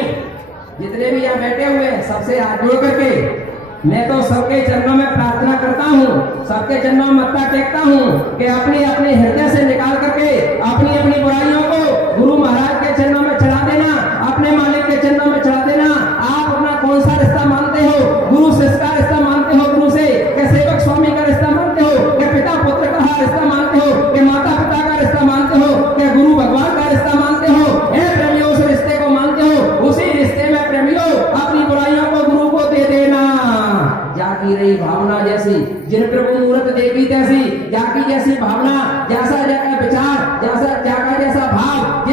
जितने भी यहाँ बैठे हुए हैं सबसे हाथ जोड़ करके मैं तो सबके चरणों में प्रार्थना करता हूँ, सबके चरणों में मत्था टेकता हूँ कि अपने अपने हृदय से निकाल करके अपनी अपनी बुराइयों को गुरु महाराज के चरणों में चढ़ा देना, अपने मालिक के चरणों में चढ़ा देना। आप अपना कौन सा रिश्ता मानते हो? गुरु शिष्य का रिश्ता मानते हो गुरु से, कि सेवक स्वामी का रिश्ता मानते हो, कि पिता पुत्र का रिश्ता मानते हो, कि माता पिता का रिश्ता मानते हो, कि गुरु भगवान का रिश्ता मानते हो? प्रेमियों उस रिश्ते को मानते हो? उसी रिश्ते में प्रेमियों अपनी बुराइयों को गुरु को दे देना। जाकी रही भावना जैसी, जिन प्रभु मूर्त देवी तैसी, जाकी जैसी भावना, जैसा विचार, जैसा जाका जैसा भाव,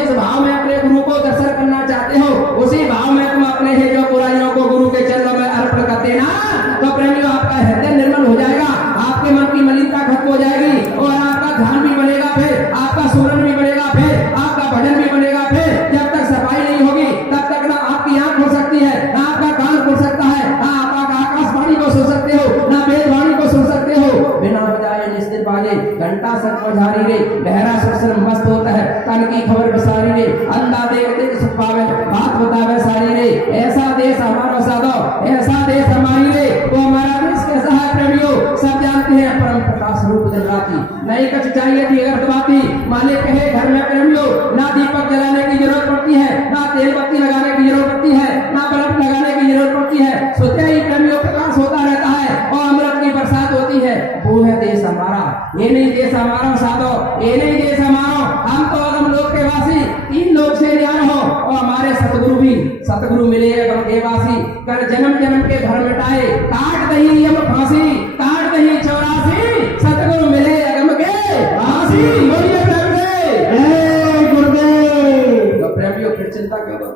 नहीं कुछ चाहिए थी अगर बाती मालिक कहे घर में प्रेमियों ना दीपक जलाने की जरूरत पड़ती है, ना तेल बत्ती लगाने की जरूरत पड़ती है, ना बल्ब लगाने की जरूरत पड़ती है। सोते ही प्रेमियों प्रकाश होता रहता है और अमृत की बरसात होती है। वो है देश हमारा, ये नहीं देश हमारा साधो, ये नहीं देश हमारा। हम तो अगम लोक के वासी, 3 लोक से न्याय हो और हमारे सतगुरु मिले अगम के वासी। कर जन्म जन्म के घर मिटाए, काट दही यम फांसी, काट दही 84, सतगुरु मिले अगम के वासी। बोलिए प्रेम से जय गुरुदेव। तो प्रेमियों फिर चिंता क्यों करो?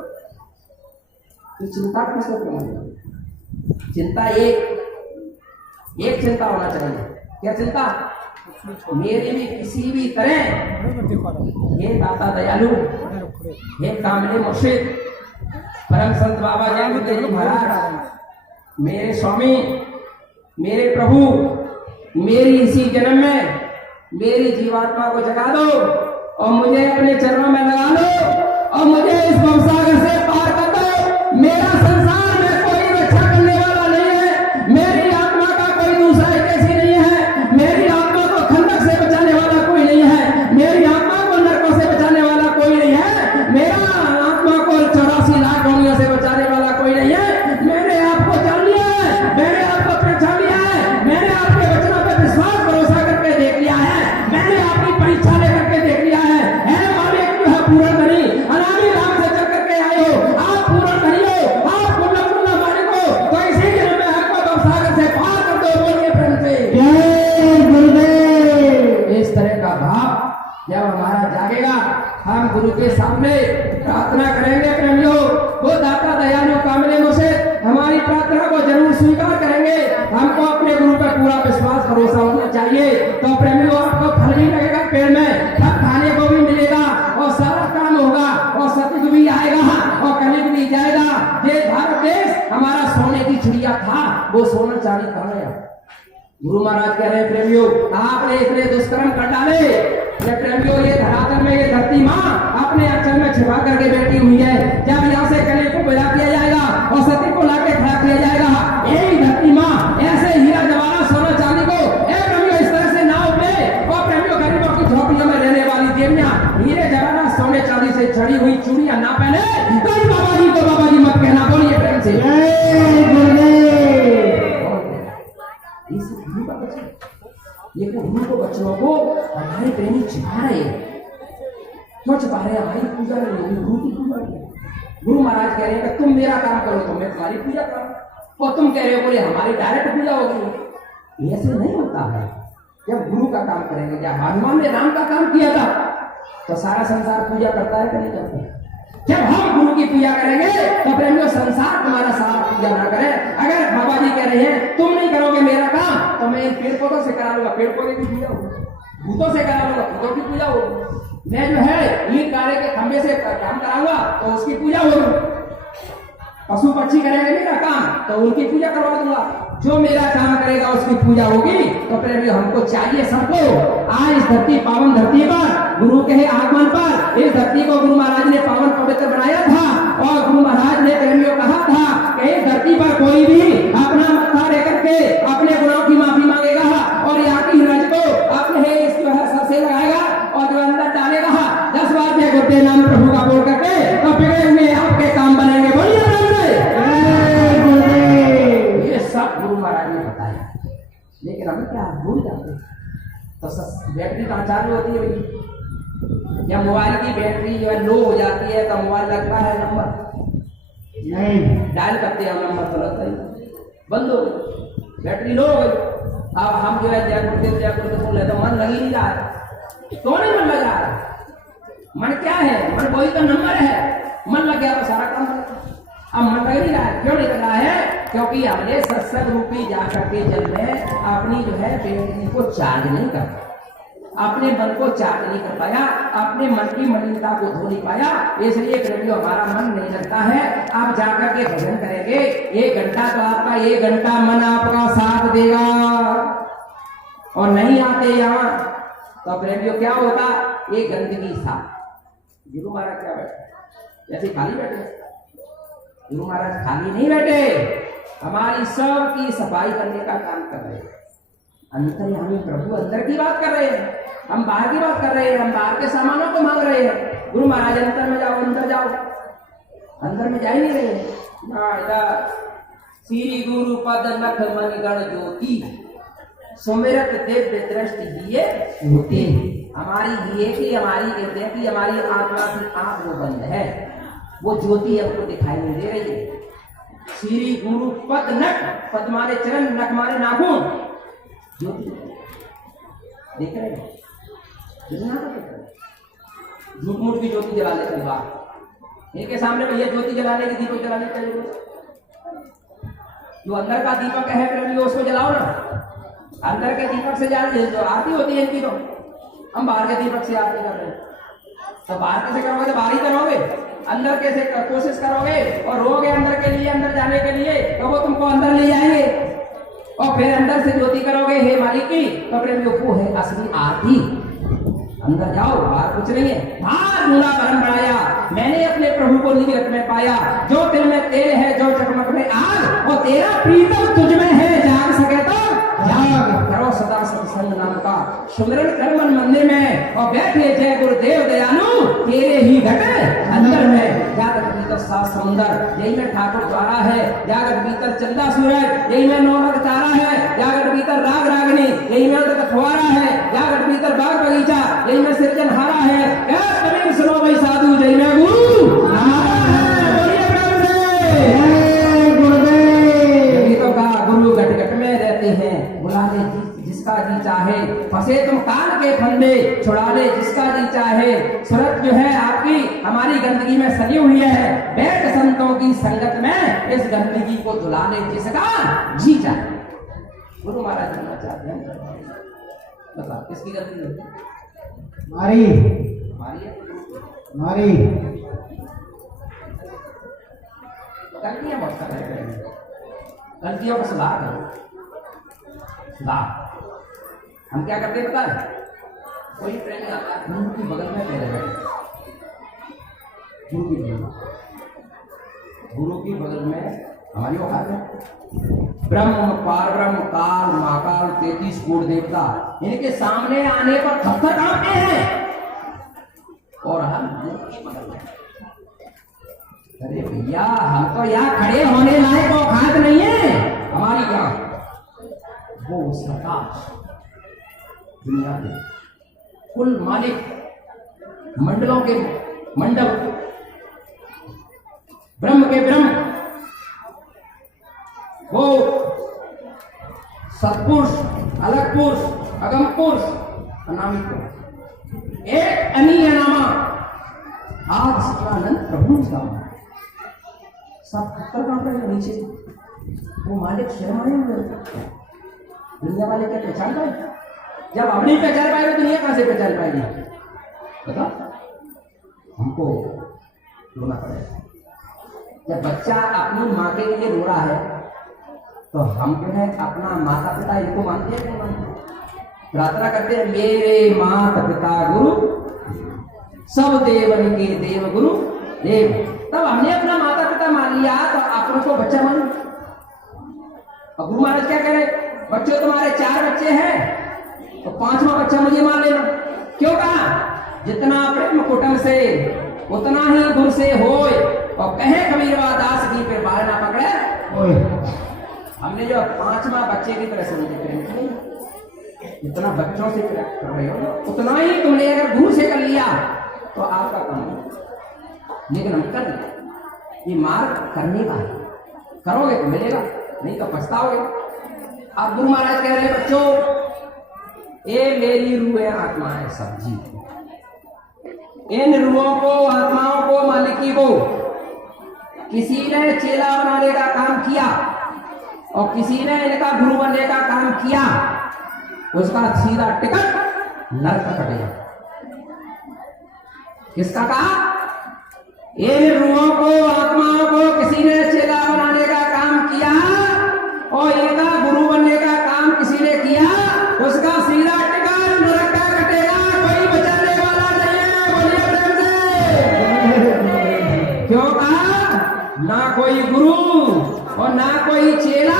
तो चिंता किसको क्यों? चिंता एक चिंता होना चाहिए। क्या चिंता? मेरी भी किसी भी तरह हे दाता दयालु, हे कामिल मुर्शिद, परम संत बाबा ज्ञान महाराज, मेरे स्वामी, मेरे प्रभु, मेरी इसी जन्म में मेरी जीवात्मा को जगा दो और मुझे अपने चरणों में लगा लो और मुझे इस भवसागर से पार कर दो। मेरा संसार में कोई रक्षा करने वाला नहीं है, मेरी आत्मा का कोई दूसरा ऐसी नहीं है, मेरी आत्मा को खंडक से बचाने वाला कोई नहीं है, मेरी आत्मा को नरकों से बचाने वाला कोई नहीं है, मेरा आत्मा को 84 लाख योनियों से बचाने वाला कोई नहीं है। मैंने आपको जान लिया है, मैंने आपको पहचान लिया है, मैंने आपके वचनों पर विश्वास भरोसा करके देख लिया है, मैंने आपकी परीक्षा लेकर के देख लिया है। मालिक जो है पूर्ण धनी, अनादि राम से चल करके आए हो, आप पूर्ण धनी हो, आप पूर्ण मालिक हो, तो इसी जन्म में आपको भवसागर से पार कर दो। बोलिए प्रेम से जय गुरुदेव। इस तरह का भाव जब हमारा जागेगा, हम गुरु के सामने प्रार्थना करेंगे प्रेमियों, वो दाता दयालु कामिल मुर्शिद हमारी प्रार्थना को जरूर स्वीकार करेंगे। हमको अपने गुरु पर पूरा विश्वास भरोसा होना चाहिए। तो प्रेमियों आपको फल भी लगेगा, पेड़ में फल खाने को भी मिलेगा और सारा काम होगा और सतयुग भी आएगा और कलयुग भी जाएगा। ये भारत देश हमारा सोने की चिड़िया था, वो सोना चांदी कहाँ गया? गुरु महाराज कह रहे हैं प्रेमियों, आपने इतने दुष्कर्म कर डाले। ये प्रेमियों, ये धरातल में ये धरती माँ अपने अक्षर में छिपा करके बैठी हुई है। जब यहाँ से कलयुग को विदा किया जाएगा और सती को लाके खड़ा किया जाएगा, यही धरती माँ ऐसे हीरा जवाहरात सोना चांदी को प्रेमियों इस तरह से ना उठे और प्रेमियों गरीबों की झोपड़ियों में रहने वाली देवियाँ हीरे जवाहरात सोने चांदी से छड़ी हुई चूड़ियां ना पहने। कोई बाबा जी को बाबा जी मत कहना। बोलिए प्रेम से जय गुरुदेव। लेकिन गुरु को बच्चों को हमारे प्रेमी छिपा रहे हैं। क्यों छिपा रहे हैं? हमारी पूजा नहीं होगी, गुरु की पूजा नहीं। गुरु महाराज कह रहे हैं कि तुम मेरा काम करो तो मैं तुम्हारी पूजा करूं, और तुम कह रहे हो बोले हमारी डायरेक्ट पूजा होगी। ऐसे नहीं होता है। जब गुरु का काम करेंगे, क्या हनुमान ने राम का काम किया था तो सारा संसार पूजा करता है कि नहीं करता? जब हम गुरु की पूजा करेंगे तो प्रेमियों संसार तुम्हारा सारा पूजा ना करे। अगर बाबा जी कह रहे हैं तुम नहीं करोगे मेरा काम तो मैं इन पेड़ पौधों से करा लूंगा, पेड़ पौधे की पूजा होगी, भूतों से करा लूंगा, भूतों की पूजा होगी। मैं जो है ईंट गाड़े के खंभे से काम कराऊंगा तो उसकी पूजा होगी। पशु पक्षी करेंगे मेरा काम तो उनकी पूजा करवा दूंगा। जो मेरा काम करेगा उसकी पूजा होगी। तो प्रेमियों हमको चाहिए सबको आज इस धरती पावन धरती पर गुरु के आगमन पर इस धरती को गुरु महाराज ने पावन पवित्र बनाया था और गुरु महाराज ने प्रेमियों कहा था कि इस धरती पर कोई भी अपना मत्था लेकर के अपने गुनाहों की माफी मांगेगा और यहाँ की रज को अपने सर से लगाएगा और जो अंदर डालेगा 10 बार जय गुरुदेव नाम प्रभु का बोल करके तो बिगड़े हुए आपके काम बनेंगे। बोलिए सब गुरु महाराज ने बताया, लेकिन हम क्या भूल जाते हैं। तो बैटरी कहाँ चालू होती है भाई? या मोबाइल की बैटरी जो है लो हो जाती है तो मोबाइल लगता है नंबर नहीं डायल करते हैं, नंबर तो लगता ही बंद हो गई, बैटरी लो हो गई। अब हम जो है जय गुरुदेव बोले तो मन लग ही नहीं रहा है। तो नहीं मन लग रहा है, मन क्या है? मन वही तो नंबर है। मन लग गया तो सारा काम बन गया। अब मन लग नहीं रहा है। क्यों नहीं लग रहा है? क्योंकि हमने सत्संग रूपी जाकर के जल में अपनी जो है बैटरी को चार्ज नहीं कर पाया, अपने मन को चार्ज नहीं कर पाया, अपने मन की मलिनता को धो नहीं पाया। इसलिए प्रेमियों हमारा मन नहीं लगता है। आप जाकर के भजन करेंगे 1 घंटा तो आपका 1 घंटा मन आपका साथ देगा और नहीं आते यहाँ तो प्रेमियों क्या होता? ये गंदगी था। गुरु महाराज क्या बैठे जैसे खाली बैठे? गुरु महाराज खाली नहीं बैठे, हमारी सब की सफाई करने का काम कर रहे हैं। अंतर्यामी प्रभु अंदर की बात कर रहे हैं। हम बाहर की बात कर रहे हैं, हम बाहर के सामानों को मांग रहे हैं। गुरु महाराज अंदर में जाओ, अंदर जाओ, अंदर में जा ही नहीं रहे। श्री गुरु पद नख मन गण ज्योति सुमिरत दिव्य दृष्टि दिए होते। हमारी दिए की, हमारी हृदय की, हमारी आत्मा की आंख वो बंद है, वो ज्योति हमको दिखाई नहीं दे रही है। श्री गुरु पद नख, पद माने चरण, नख माने नाखून, ज्योति देख रहे हैं। झूठ मूठ की ज्योति जला लेते बात, इनके सामने भैया ज्योति जलाने की, दीपक जलाने का जो अंदर का दीपक है प्रभु उसको जलाओ ना। अंदर के दीपक से जो आरती होती है इनकी, तो हम बाहर के दीपक से आरती कर रहे हैं। तो बाहर कैसे करोगे? तो बाहर ही करोगे। अंदर कैसे कोशिश करोगे और रोगे अंदर के लिए, अंदर जाने के लिए, तो वो तुमको अंदर ले जाएंगे। और फिर अंदर से ज्योति करोगे हे मालिक की, तो प्रेम वो है असली आरती। अंदर जाओ, बाहर कुछ नहीं है। बाहर दूल्हा भरम बढ़ाया, मैंने अपने प्रभु को निकट में पाया। जो दिल में तेल है, जो चकमक में आग, और तेरा प्रीतम तुझ में है, जाग सके तो जाग। करो सदा सत्संग नाम का सुमिरन कर मन मंदिर में, और बैठे जय गुरुदेव दयालु तेरे ही घट अंदर में। जागत भीतर सात समुंदर, यही में ठाकुर द्वारा है। जागत भीतर चंदा सूरज, यही में नौरंग तारा है। जागत भीतर राग रागनी, यही में उदक फुहारा है। जागत भीतर बाग बगीचा, यही में सिरजनहारा है। कबीर सुनो भाई साधु, जय में गुरु गुरु घट घट में रहते हैं। बुला ले जिसका जी चाहे, फंसे तुम कान के फंदे, छुड़ा ले जिसका जी चाहे। सूरत जो है आपकी हमारी गंदगी में सनी हुई है। बैठ संतों की संगत में इस गंदगी को धुला ले जिसका जी चाहे। गुरु महाराज बनना चाहते हैं, बता किसकी गलती है? हमारी हमारी है, हमारी गलतियां बहुत कर रहे हैं। गलतियों का सुधार करो, सुधार। हम क्या करते हैं पता है? कोई प्रेमी आता है, गुरु की बगल में पहले बैठे, गुरु की बगल में, गुरु की बगल में हमारी औकात है। ब्रह्म पार ब्रह्म काल महाकाल 33 कोट देवता, इनके सामने आने पर थर-थर कांपते हैं, और हम गुरु की बगल में। अरे भैया, हम तो यहाँ खड़े होने लायक औकात नहीं है हमारी। यहाँ वो सरकार दुनिया के कुल मालिक, मंडलों के मंडल, ब्रह्म के ब्रह्म, वो सत्पुरुष, अलग पुरुष, अगम पुरुष, अनामिक पुरुष, एक अनीय नामा आज सच्चिदानंद प्रभु का सब खत्तर काम करेंगे नीचे। वो मालिक शर्माए हुए, दुनिया वाले क्या पहचान पाए? जब हम नहीं पहचान पाएंगे दुनिया कहां से पहचान पाएगी? बता, हमको रोना पड़ेगा। जब बच्चा अपनी माँ के लिए रो रहा है, तो हम जो है अपना माता पिता इनको मानते हैं, नहीं मानते? प्रार्थना करते हैं, मेरे माता पिता गुरु सब देवन के देव गुरु देव। तब हमने अपना माता पिता मान लिया, तो अपनों को बच्चा मान। और गुरु महाराज क्या कह रहे? बच्चों तुम्हारे 4 बच्चे हैं, तो 5वां बच्चा मुझे मान लेना। क्यों कहा? जितना प्रेम कुटुंब से उतना ही गुरु से होए, और कहे कबीरवा दास की फिर बाल ना पकड़े। हमने जो 5वां बच्चे की तरह से मुझे प्रेम किया, जितना बच्चों से प्रेम कर रहे हो उतना ही तुमने अगर गुरु से कर लिया तो आपका काम है। लेकिन हम कर ले, ये मार्ग करने का है, करोगे तो मिलेगा, नहीं तो पछताओगे। अब गुरु महाराज कह रहे बच्चों, ये मेरी रूह है, आत्मा है सब्जी। इन रूहों को, आत्माओं को, मालिकी को किसी ने चेला बनाने का काम किया और किसी ने इनका गुरु बनने का काम किया, उसका सीधा टिकट नरक कटेगा। किसका कहा? इन रूहों को, आत्माओं को किसी ने चेला बनाने का काम किया और इनका गुरु बनने का काम किसी ने किया, उसका सीधा टिकट नरक का कटेगा। कोई बचाने वाला नहीं है। बोलिए प्रेम से। क्यों कहा? ना कोई गुरु और ना कोई चेला,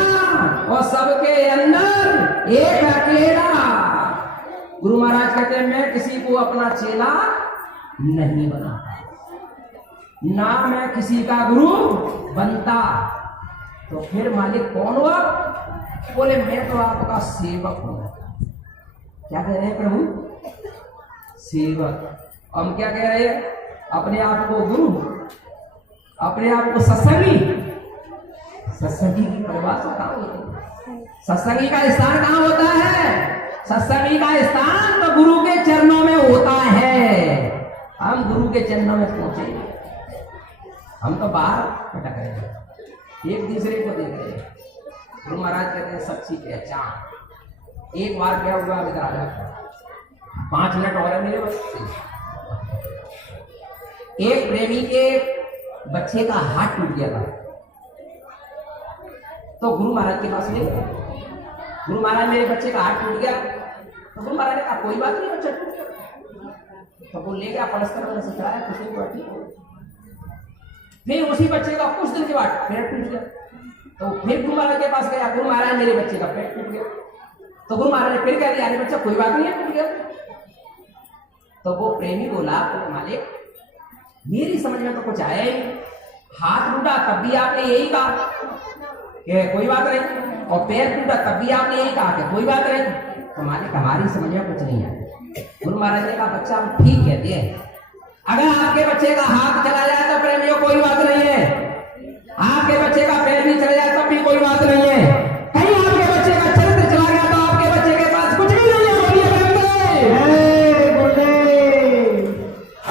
और सबके अंदर एक अकेला गुरु महाराज कहते हैं मैं किसी को अपना चेला नहीं बनाता, ना मैं किसी का गुरु बनता। तो फिर मालिक कौन हुआ? बोले मैं तो आपका सेवक हूं। क्या कह रहे हैं प्रभु? सेवक। हम क्या कह रहे हैं? अपने आप को गुरु, अपने आप को सत्संगी। सत्संगी की परिभाषा कहां होती है? सत्संगी का स्थान कहां होता है? सत्संगी का स्थान तो गुरु के चरणों में होता है। हम गुरु के चरणों में पहुंचे, हम तो बाहर भटक रहे हैं, एक दूसरे को देख रहे हैं। गुरु महाराज कहते हैं सच्ची पहचान। एक बार क्या हुआ अभी राजा, 5 मिनट और है मेरे बस। एक प्रेमी के बच्चे का हाथ टूट गया था, तो गुरु महाराज के पास ले गए। गुरु महाराज मेरे बच्चे का हाथ टूट गया। तो गुरु महाराज ने कहा कोई बात नहीं, बच्चा टूट गया तो वो ले गया पलस्तर में से चढ़ाया, कुछ नहीं हुआ, ठीक हो। फिर उसी बच्चे का कुछ दिन के बाद पेट टूट गया, तो फिर गुरु महाराज के पास गया। गुरु महाराज मेरे बच्चे का पेट टूट गया। तो गुरु महाराज ने फिर कह दिया अरे बच्चा कोई बात नहीं है, टूट गया। तो वो प्रेमी बोला मालिक मेरी समझ में तो कुछ आया ही, हाथ टूटा तब भी आपने यही कहा कि कोई बात नहीं, और पैर टूटा तब भी आपने यही कहा कि कोई बात नहीं। तो मालिक हमारी समझ में कुछ नहीं आया। गुरु महाराज ने कहा बच्चा हम ठीक कहते हैं, अगर आपके बच्चे का हाथ चला जाए तो प्रेमियों कोई बात नहीं है, आपके बच्चे का पैर भी चला जाए तब भी कोई बात नहीं है, कहीं आपके बच्चे का चरित्र चला गया तो आपके बच्चे के पास कुछ भी नहीं है।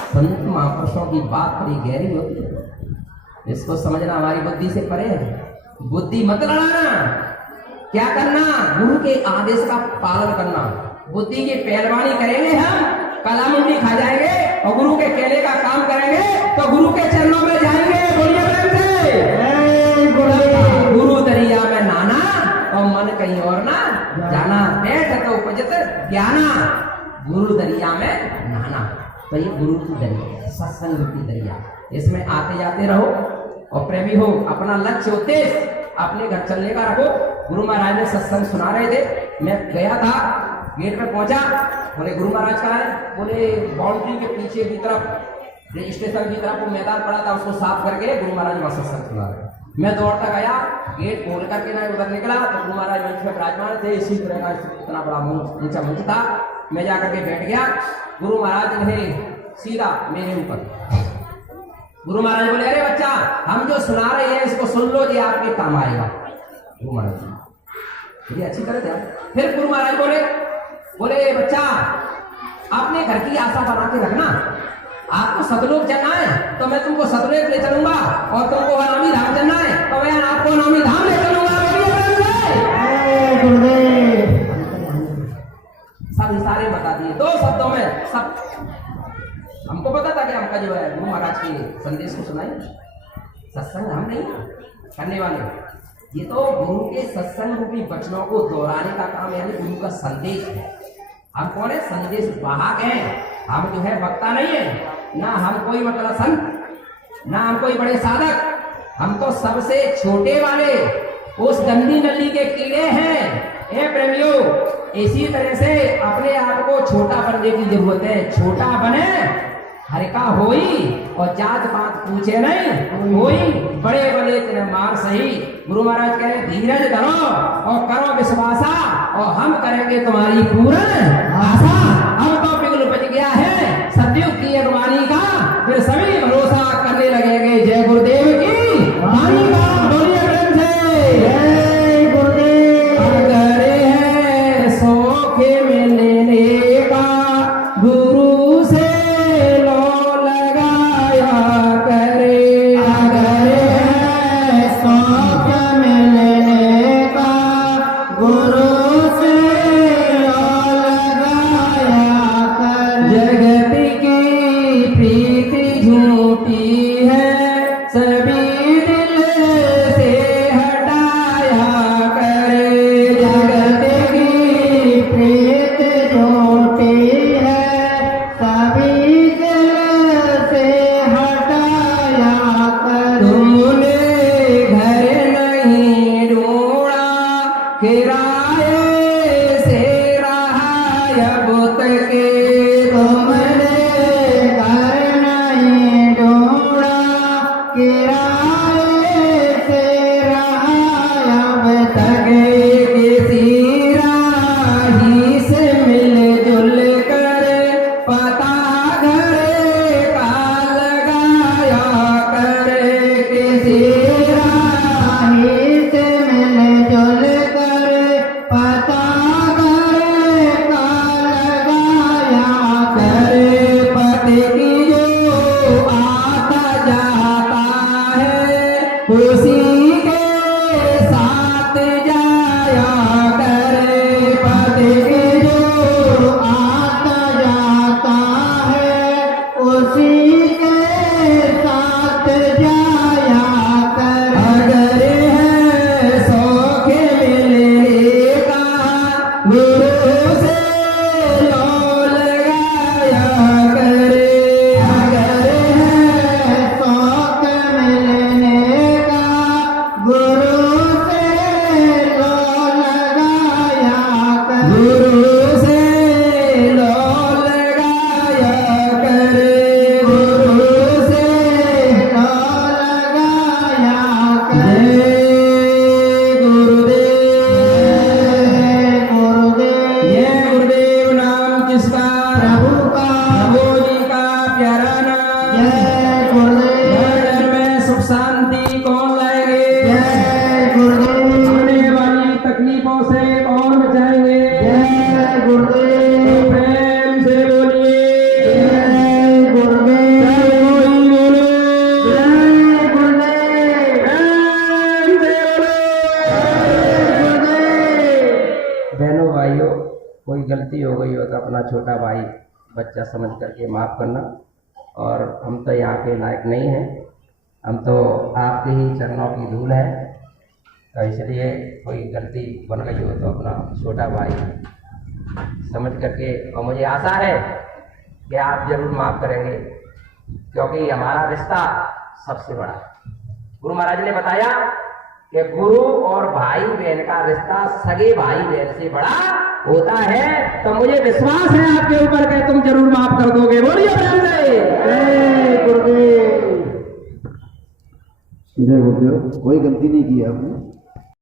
संत महापुरुषों की बात बड़ी गहरी होती है, इसको समझना हमारी बुद्धि से परे है। बुद्धि मत लड़ाना, क्या करना? गुरु के आदेश का पालन करना। बुद्धि की पहलवानी करेंगे हम, कला मुंडी खा जाएंगे, और गुरु के कहने का काम करेंगे तो गुरु के चरणों में जाएंगे। बोलिए प्रेम से, गुरु दरिया में नाना और मन कहीं और ना जाना, बैठ तो उपजत ज्ञाना, गुरु दरिया में नहाना। तो ये गुरु की दरिया, सत्संग की दरिया, इसमें आते जाते रहो और प्रेमी हो। अपना लक्ष्य उद्देश्य अपने घर चलने का रखो। गुरु महाराज ने सत्संग सुना रहे थे, मैं गया था, गेट पे पहुंचा, बोले गुरु महाराज कहाँ है? बोले बाउंड्री के पीछे की तरफ स्टेशन की तरफ वो मैदान पड़ा था, उसको साफ करके गुरु महाराज वहां सत्संग सुना रहे। मैं दौड़ता गया, गेट खोल करके ना उधर निकला तो गुरु महाराज मंच में विराजमान थे। इसी तरह का इतना बड़ा ऊंचा मंच था। मैं जाकर के बैठ गया। गुरु महाराज ने सीधा मेरे ऊपर, गुरु महाराज बोले अरे बच्चा हम जो सुना रहे हैं इसको सुन लो, ये आपके काम आएगा। गुरु महाराज ये अच्छी तरह थे। फिर गुरु महाराज बोले बच्चा अपने घर की आशा बना के रखना, आपको सतलोक चलना है तो मैं तुमको सतलोक ले चलूंगा, और तुमको अनामी धाम चलना है तो मैं आपको अनामी धाम ले चलूंगा। सब इशारे बता दिए 2 शब्दों में। सब हमको पता था कि हमका जो है गुरु महाराज के संदेश को सुनाई। सत्संग हम नहीं करने वाले, ये तो गुरु के सत्संग रूपी वचनों को दोहराने का काम यानी गुरु का संदेश है। हम कौन है? संदेश वाहक हैं। हम जो है वक्ता नहीं है, ना हम कोई मतलब संत, ना हम कोई बड़े साधक, हम तो सबसे छोटे वाले उस गंदी नली के कीड़े हैं। ए प्रेमियों, इसी तरह से अपने आप को छोटा बनने की जरूरत है। छोटा बने हर का होई, और जात पात पूछे नहीं होई, बड़े बड़े तेरे मार सही। गुरु महाराज कह रहे धीरज धरो और करो विश्वासा, और हम करेंगे तुम्हारी पूर्ण आशा। अब तो बिगुल बच गया है सतयुग की अगवानी का, फिर सभी भरोसा करने लगेंगे जय गुरुदेव की वाणी का। बोलिए प्रेम से जय गुरुदेव। अगर है सौखे में लेने का गुरु से किराए से रहा अब किराए से रहा अब तक किसी राही से मिलजुल कर पता घर का लगाया कर किसी राही से मिलजुल कर पता घर का लगाया कर पति की जो आता जाता है उसी के साथ जाया कर पति की जो आता जाता है उसी के साथ जाया कर अगर है सौख मिलने का गुरु से लो लगाया कर अगर है शौक मिलने का गुरु से लो लगाया कर गुरु से लो लगाया कर गुरु से लो लगाया कर जय गुरुदेव। गुरुदेव ये गुरुदेव नाम किसका? प्रभु का प्रभु जी का प्यारा नाम। जय गुरुदेव घर में सुख शांति कौन लाएंगे? जय गुरुदेव आने वाली तकलीफों से कौन बचाएंगे? जय गुरुदेव प्रेम से बोलिए जय गुरुदेव जय कोई बोलो। जय गुरुदेव प्रेम से बोलो। बहनों भाइयों, कोई गलती हो गई हो तो अपना छोटा भाई बच्चा समझ करके माफ़ करना। और हम तो यहाँ के लायक नहीं हैं, हम तो आपके ही चरणों की धूल है, तो इसलिए कोई गलती बन गई हो तो अपना छोटा भाई समझ करके, और मुझे आशा है कि आप जरूर माफ़ करेंगे, क्योंकि हमारा रिश्ता सबसे बड़ा है। गुरु महाराज ने बताया कि गुरु और भाई बहन का रिश्ता सगे भाई बहन से बड़ा होता है, तो मुझे विश्वास है आपके ऊपर कि तुम जरूर माफ कर दोगे। बोलिए प्रेम से जय गुरुदेव जय गुरुदेव। कोई गलती नहीं की आपने।